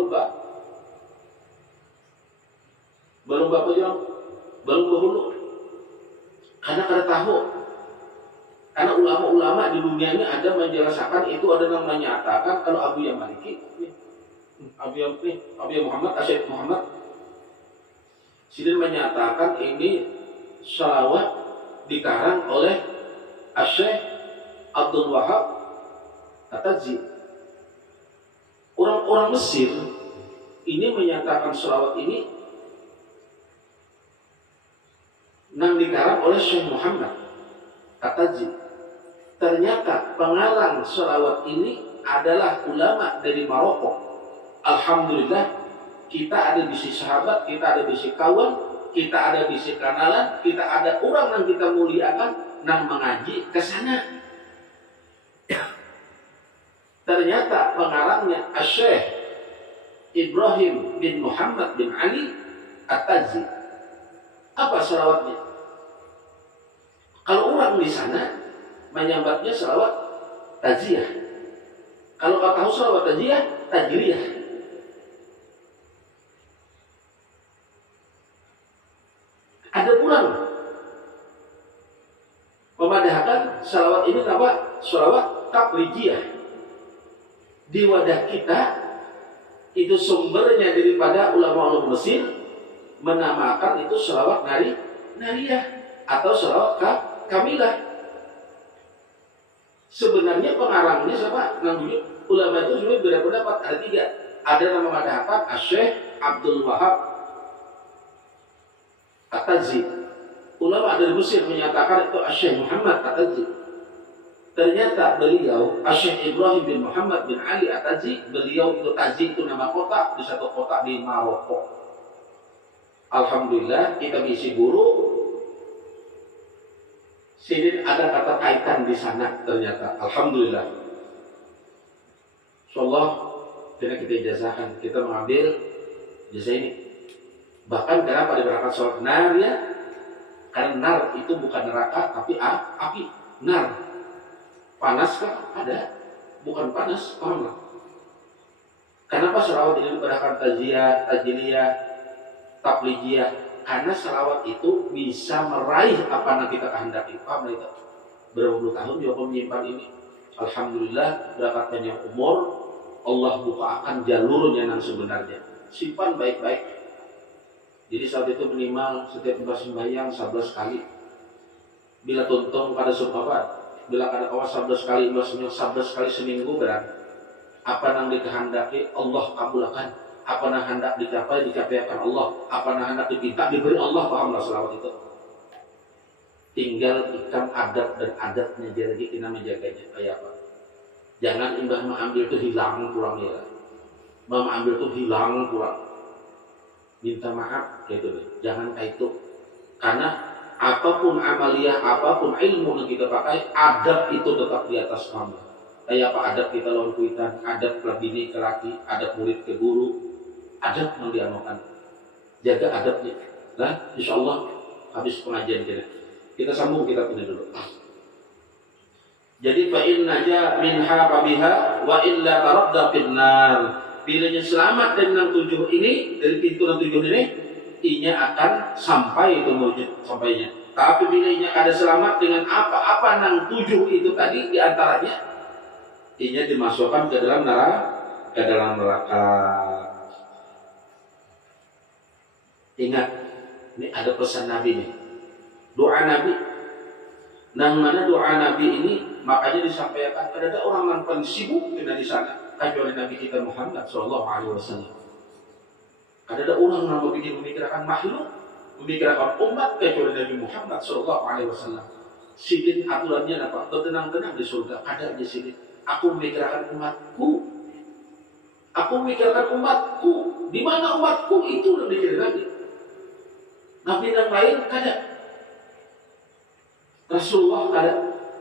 berhulu. Karena kada tahu. Karena ulama-ulama di dunia ini ada menjelaskan itu, ada yang menyatakan kalau Abu Ya Maliki, Abu Ya Muhammad, Asyid Muhammad, sidin menyatakan ini salawat dikarang oleh Asyid Abdul Wahab At-Tazi. Orang-orang Mesir ini menyatakan salawat ini nang dikarang oleh Syekh Muhammad At-Tazi. Ternyata pengarang sholawat ini adalah ulama dari Maroko. Alhamdulillah, kita ada di sisi sahabat, kita ada di sisi kawan, kita ada di sisi kenalan, kita ada orang yang kita muliakan yang mengaji ke sana. Ternyata pengarangnya Syekh Ibrahim bin Muhammad bin Ali At-Tazi. Apa selawatnya? Kalau orang di sana menyambatnya selawat taziyah. Kalau kau tahu selawat taziyah, tajriyah. Ada pulang memadahkan selawat ini apa? Selawat taqlijiyah. Di wadah kita itu sumbernya daripada ulama Mesir menamakan itu selawat nariyah atau selawat kamilah. Sebenarnya pengarangnya siapa? Namanya ulama itu juga berbeda pendapat. Ada 3. Ada yang memadahkan Syekh Abdul Wahab At-Tazi. Ulama dari Mesir menyatakan itu Syekh Muhammad At-Tazi. Ternyata beliau Syekh Ibrahim bin Muhammad bin Ali At-Tazi, beliau itu Tazi itu nama kota di satu kota di Maroko. Alhamdulillah kita misi guru. Sini ada kata kaitan di sana ternyata. Alhamdulillah. Insyaallah kita ijazahkan, kita mengambil ijazah ini. Bahkan kenapa diberangkat sholat nar ya? Karena nar itu bukan neraka tapi api. Nar. Panas kan? Ada. Bukan panas, paham lah. Kenapa selawat ini diberangkat taziyah, tajliyah, taqlijiyah? Karena selawat itu bisa meraih apa yang kita kehendaki. Paham itu? Berapa puluh tahun juga menyimpan ini. Alhamdulillah berkat banyak umur, Allah bukakan jalurnya yang sebenarnya. Simpan baik-baik. Jadi saat itu minimal setiap sembahyang 11 kali. Bila tuntung pada sumpah, bila ada kawas 11 kali, 11 kali seminggu berarti apa yang dikehendaki Allah kabulkan. Apa yang hendak dicapai akan Allah. Apa yang hendak dipinta diberi Allah. Pahamlah selawat itu. Tinggal ikan adab dan adatnya, jadi kita menjaganya kayak apa. Jangan imbah mengambil itu hilang pulang ya. Mengambil itu hilang pulang. Minta maaf kayak itu deh. Jangan kayak itu. Karena apapun amaliyah, apapun ilmu yang kita pakai, adab itu tetap di atas kamu. Kayak apa adab kita lawan kuitan, adab bini ke laki, adab murid ke guru, adab yang diamalkan. Jaga adabnya. Nah, insya Allah habis pengajian kita sambung kitab ini dulu. Jadi fa innaja minha fabiha wa illa taradda finnar. Bilanya selamat dari yang 7 ini, dari pintu yang 7 ini, inya akan sampai itu mewujud sampainya. Tapi bilanya ada selamat dengan apa-apa yang 7 itu tadi diantaranya, inya dimasukkan ke dalam neraka. Ingat, ini ada pesan Nabi nih. Doa Nabi. Nang mana doa Nabi ini makanya disampaikan ada orang yang paling sibuk kena di sana kecuali Nabi kita Muhammad sallallahu alaihi wasallam. Ada orang yang memikirkan makhluk, memikirkan umat kecuali Nabi Muhammad sallallahu alaihi wasallam. Sidin aturannya apa? Bertenang-tenang di surga. Ada di sini. Aku memikirkan umatku. Aku memikirkan umatku. Di mana umatku itu yang dikirim Nabi. Nabi yang lain kada. Rasulullah kada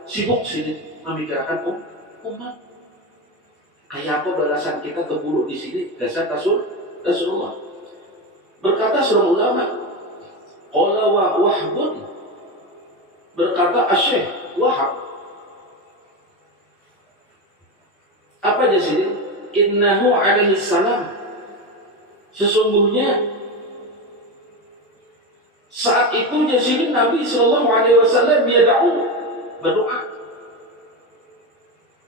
sibuk sini memikirkan umat. Kayak apa balasan kita terburuk di sini? Dasar Rasulullah. Berkata seorang ulama, qala Wahbun, berkata Syekh Wahab, apa dia sini? Innahu alaihi salam, sesungguhnya saat itu jadi Nabi sallallahu alaihi wasallam yad'u, berdoa.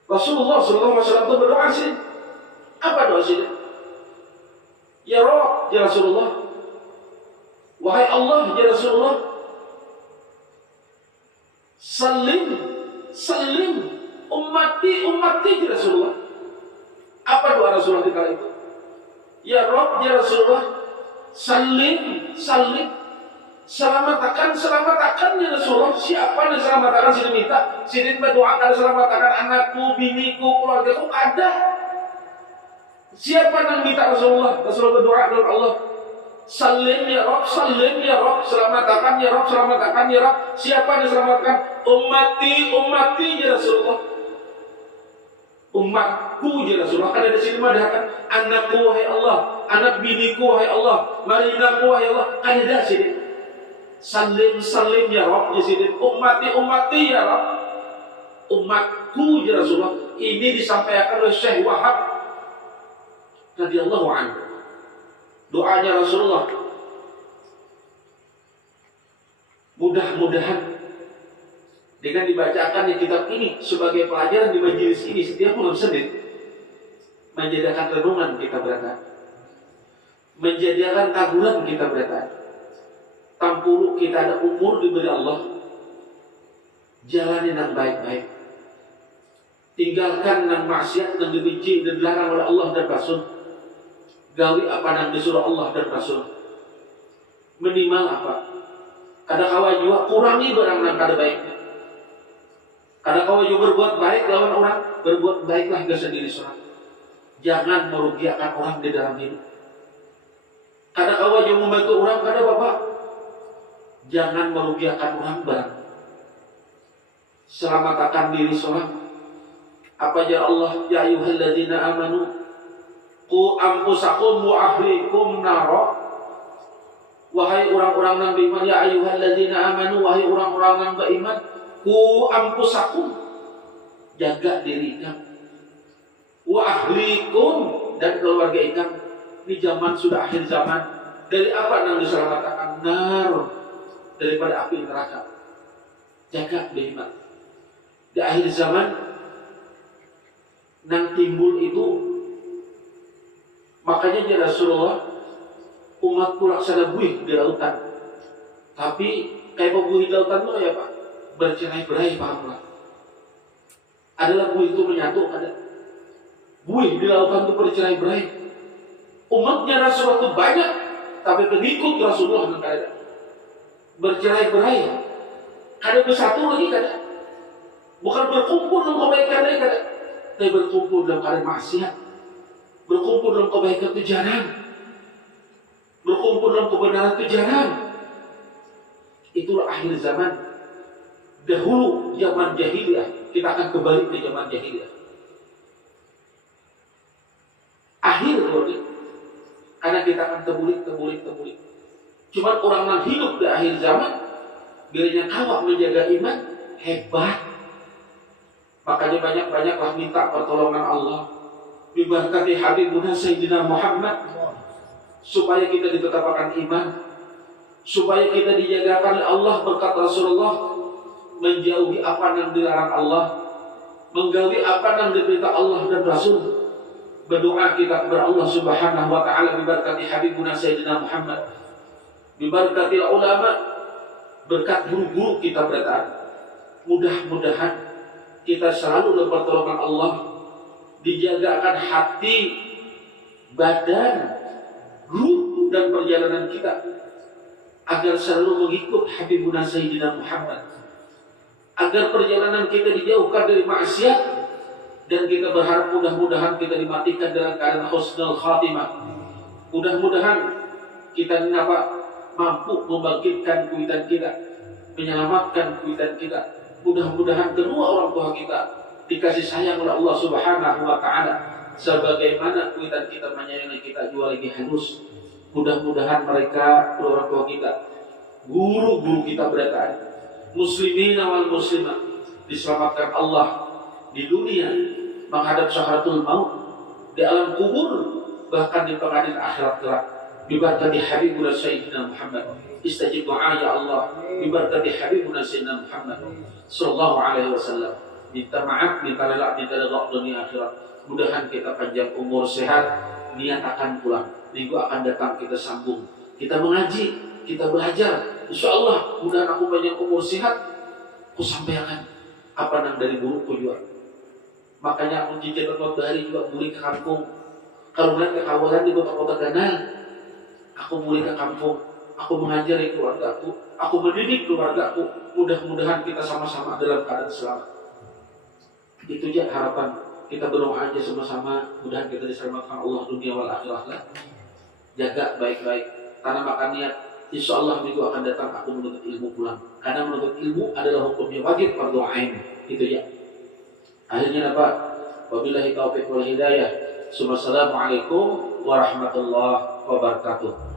Rasulullah sallallahu alaihi wasallam berdoa sih. Apa doa sih? Ya Rabb, ya Rasulullah. Wahai Allah, ya Rasulullah. Salim ummati ya Rasulullah. Apa doa Rasulullah kala itu? Ya Rabb, ya Rasulullah. Salim selamatkan ya Rasulullah. Siapa yang selamatkan sini minta? Sini berdoakan selamatkan anakku, biniku, keluargaku. Ada. Siapa yang minta Rasulullah? Rasulullah berdoa kepada Allah. Salim ya Rabb, selamatkan ya Rabb, selamatkan ya Rabb. Siapa yang selamatkan? Ummati ya Rasulullah. Umatku ya Rasulullah. Karena di sini mengatakan anakku wahai Allah. anak biniku wahai Allah, marinaku wahai Allah. Kan ada sini. Salim ya Rabb di sini. Ummati ya Rabb. Umatku ya Rasulullah. Ini disampaikan oleh Syekh Wahab radhiyallahu anhu. Doanya Rasulullah, mudah-mudahan dengan dibacakan kitab ini sebagai pelajaran di majelis ini setiap malam Senin, menjadikan renungan kita berkata, menjadikan kaguran kita berkata, tampulu kita ada umur diberi Allah, jalanin yang baik-baik, tinggalkan yang maksiat dan dibenci dan dilarang oleh Allah dan Rasul, gawi apa yang disuruh Allah dan Rasul, minimal apa, kadang-kadang juga kurangi barang yang kada baiknya. Kadang-kadang juga berbuat baik lawan orang, berbuat baiklah ke sendiri seorang. Jangan merugikan orang di dalam hidup. Kadang-kadang juga membantu orang, kada bapak. Jangan merugikan orang barang. Selamatkan diri seorang. Apa ya Allah, ya ayyuhalladzina amanu qu anfusakum wa ahlikum nara. Wahai orang-orang yang beriman, ya ayyuhalladzina amanu, wahai orang-orang yang beriman, ku anfusakum, jaga diri kamu, wa ahlikum, dan keluarga kamu. Ini zaman sudah akhir zaman. Dari apa yang diselamatkan? Nar, daripada api neraka. Jaga beriman. Di akhir zaman nang timbul itu, makanya ya Rasulullah, umatku laksana buih di lautan. Tapi kayak buih di lautan itu ya Pak, bercerai-berai, pahamlah. Adalah buih itu menyatu, ada buih di lautan itu bercerai-berai. Umatnya Rasulullah itu banyak, tapi pengikut Rasulullah yang ada bercerai-berai. Kada bersatu lagi kada. Bukan berkumpul dalam kebaikan lagi kada, tapi berkumpul dalam keadaan maksiat. Berkumpul dalam kebaikan itu jarang. Berkumpul dalam kebenaran itu jarang. Itulah akhir zaman. Dahulu zaman jahiliyah, kita akan kembali ke zaman jahiliyah. Akhir ini, karena kita akan tebulik. Cuman orang yang hidup di akhir zaman, bilanya kawak menjaga iman, hebat. Makanya banyak-banyaklah minta pertolongan Allah. Biberkati Habibuna Sayyidina Muhammad, supaya kita ditetapkan iman, supaya kita dijagakan oleh Allah berkat Rasulullah, menjauhi apa yang dilarang Allah, menggawi apa yang diperintah Allah dan Rasul. Berdoa kita kepada Allah Subhanahu wa taala biberkati Habibuna Sayyidina Muhammad, biberkati ulama, berkat guru-guru kita berkata, mudah-mudahan kita selalu dalam pertolongan Allah, dijagakan hati, badan, ruh dan perjalanan kita agar selalu mengikut Habibuna Sayyidina Muhammad, agar perjalanan kita dijauhkan dari maksiat, dan kita berharap mudah-mudahan kita dimatikan dalam keadaan husnul khatimah. Mudah-mudahan kita mampu membangkitkan kuitan kita, menyelamatkan kuitan kita. Mudah-mudahan kedua orang tua kita dikasih sayang oleh Allah Subhanahu wa taala, sebagaimana kuitan kita menyayangi kita juga lagi halus. Mudah-mudahan mereka kedua orang tua kita, guru-guru kita berkata, muslimin wal muslimah, diselamatkan Allah di dunia menghadap syahratul maut, di alam kubur, bahkan di pengadilan akhirat kelak. Biberkati Habibuna Sayyidina Muhammad, istajib doa ya Allah. Biberkati Habibuna Sayyidina Muhammad sallallahu alaihi wasallam, minta maaf, minta relak, minta redha dunia akhirat. Mudahan kita panjang umur, sehat, niat akan pulang. Minggu akan datang kita sambung, kita mengaji, kita belajar. Insyaallah mudahan aku panjang umur, sehat, aku sampaikan apa yang dari buruku juga. Makanya aku cicit waktu hari juga mulai ke kampung. Kalau melihat kekawalan di kota-kota ganal, aku mulai ke kampung, aku mengajari keluargaku, aku mendidik keluargaku. Mudah-mudahan kita sama-sama dalam keadaan selamat. Itu aja harapan. Kita berdoa aja sama-sama, mudah kita diselamatkan Allah dunia wal akhirah lah. Jaga baik-baik, karena makan niat, insya Allah minggu akan datang aku menuntut ilmu pulang. Karena menuntut ilmu adalah hukumnya wajib, fardu ain. Itu ya. Akhirnya apa? Wabillahi taufiq wal hidayah. Assalamualaikum warahmatullahi wabarakatuh.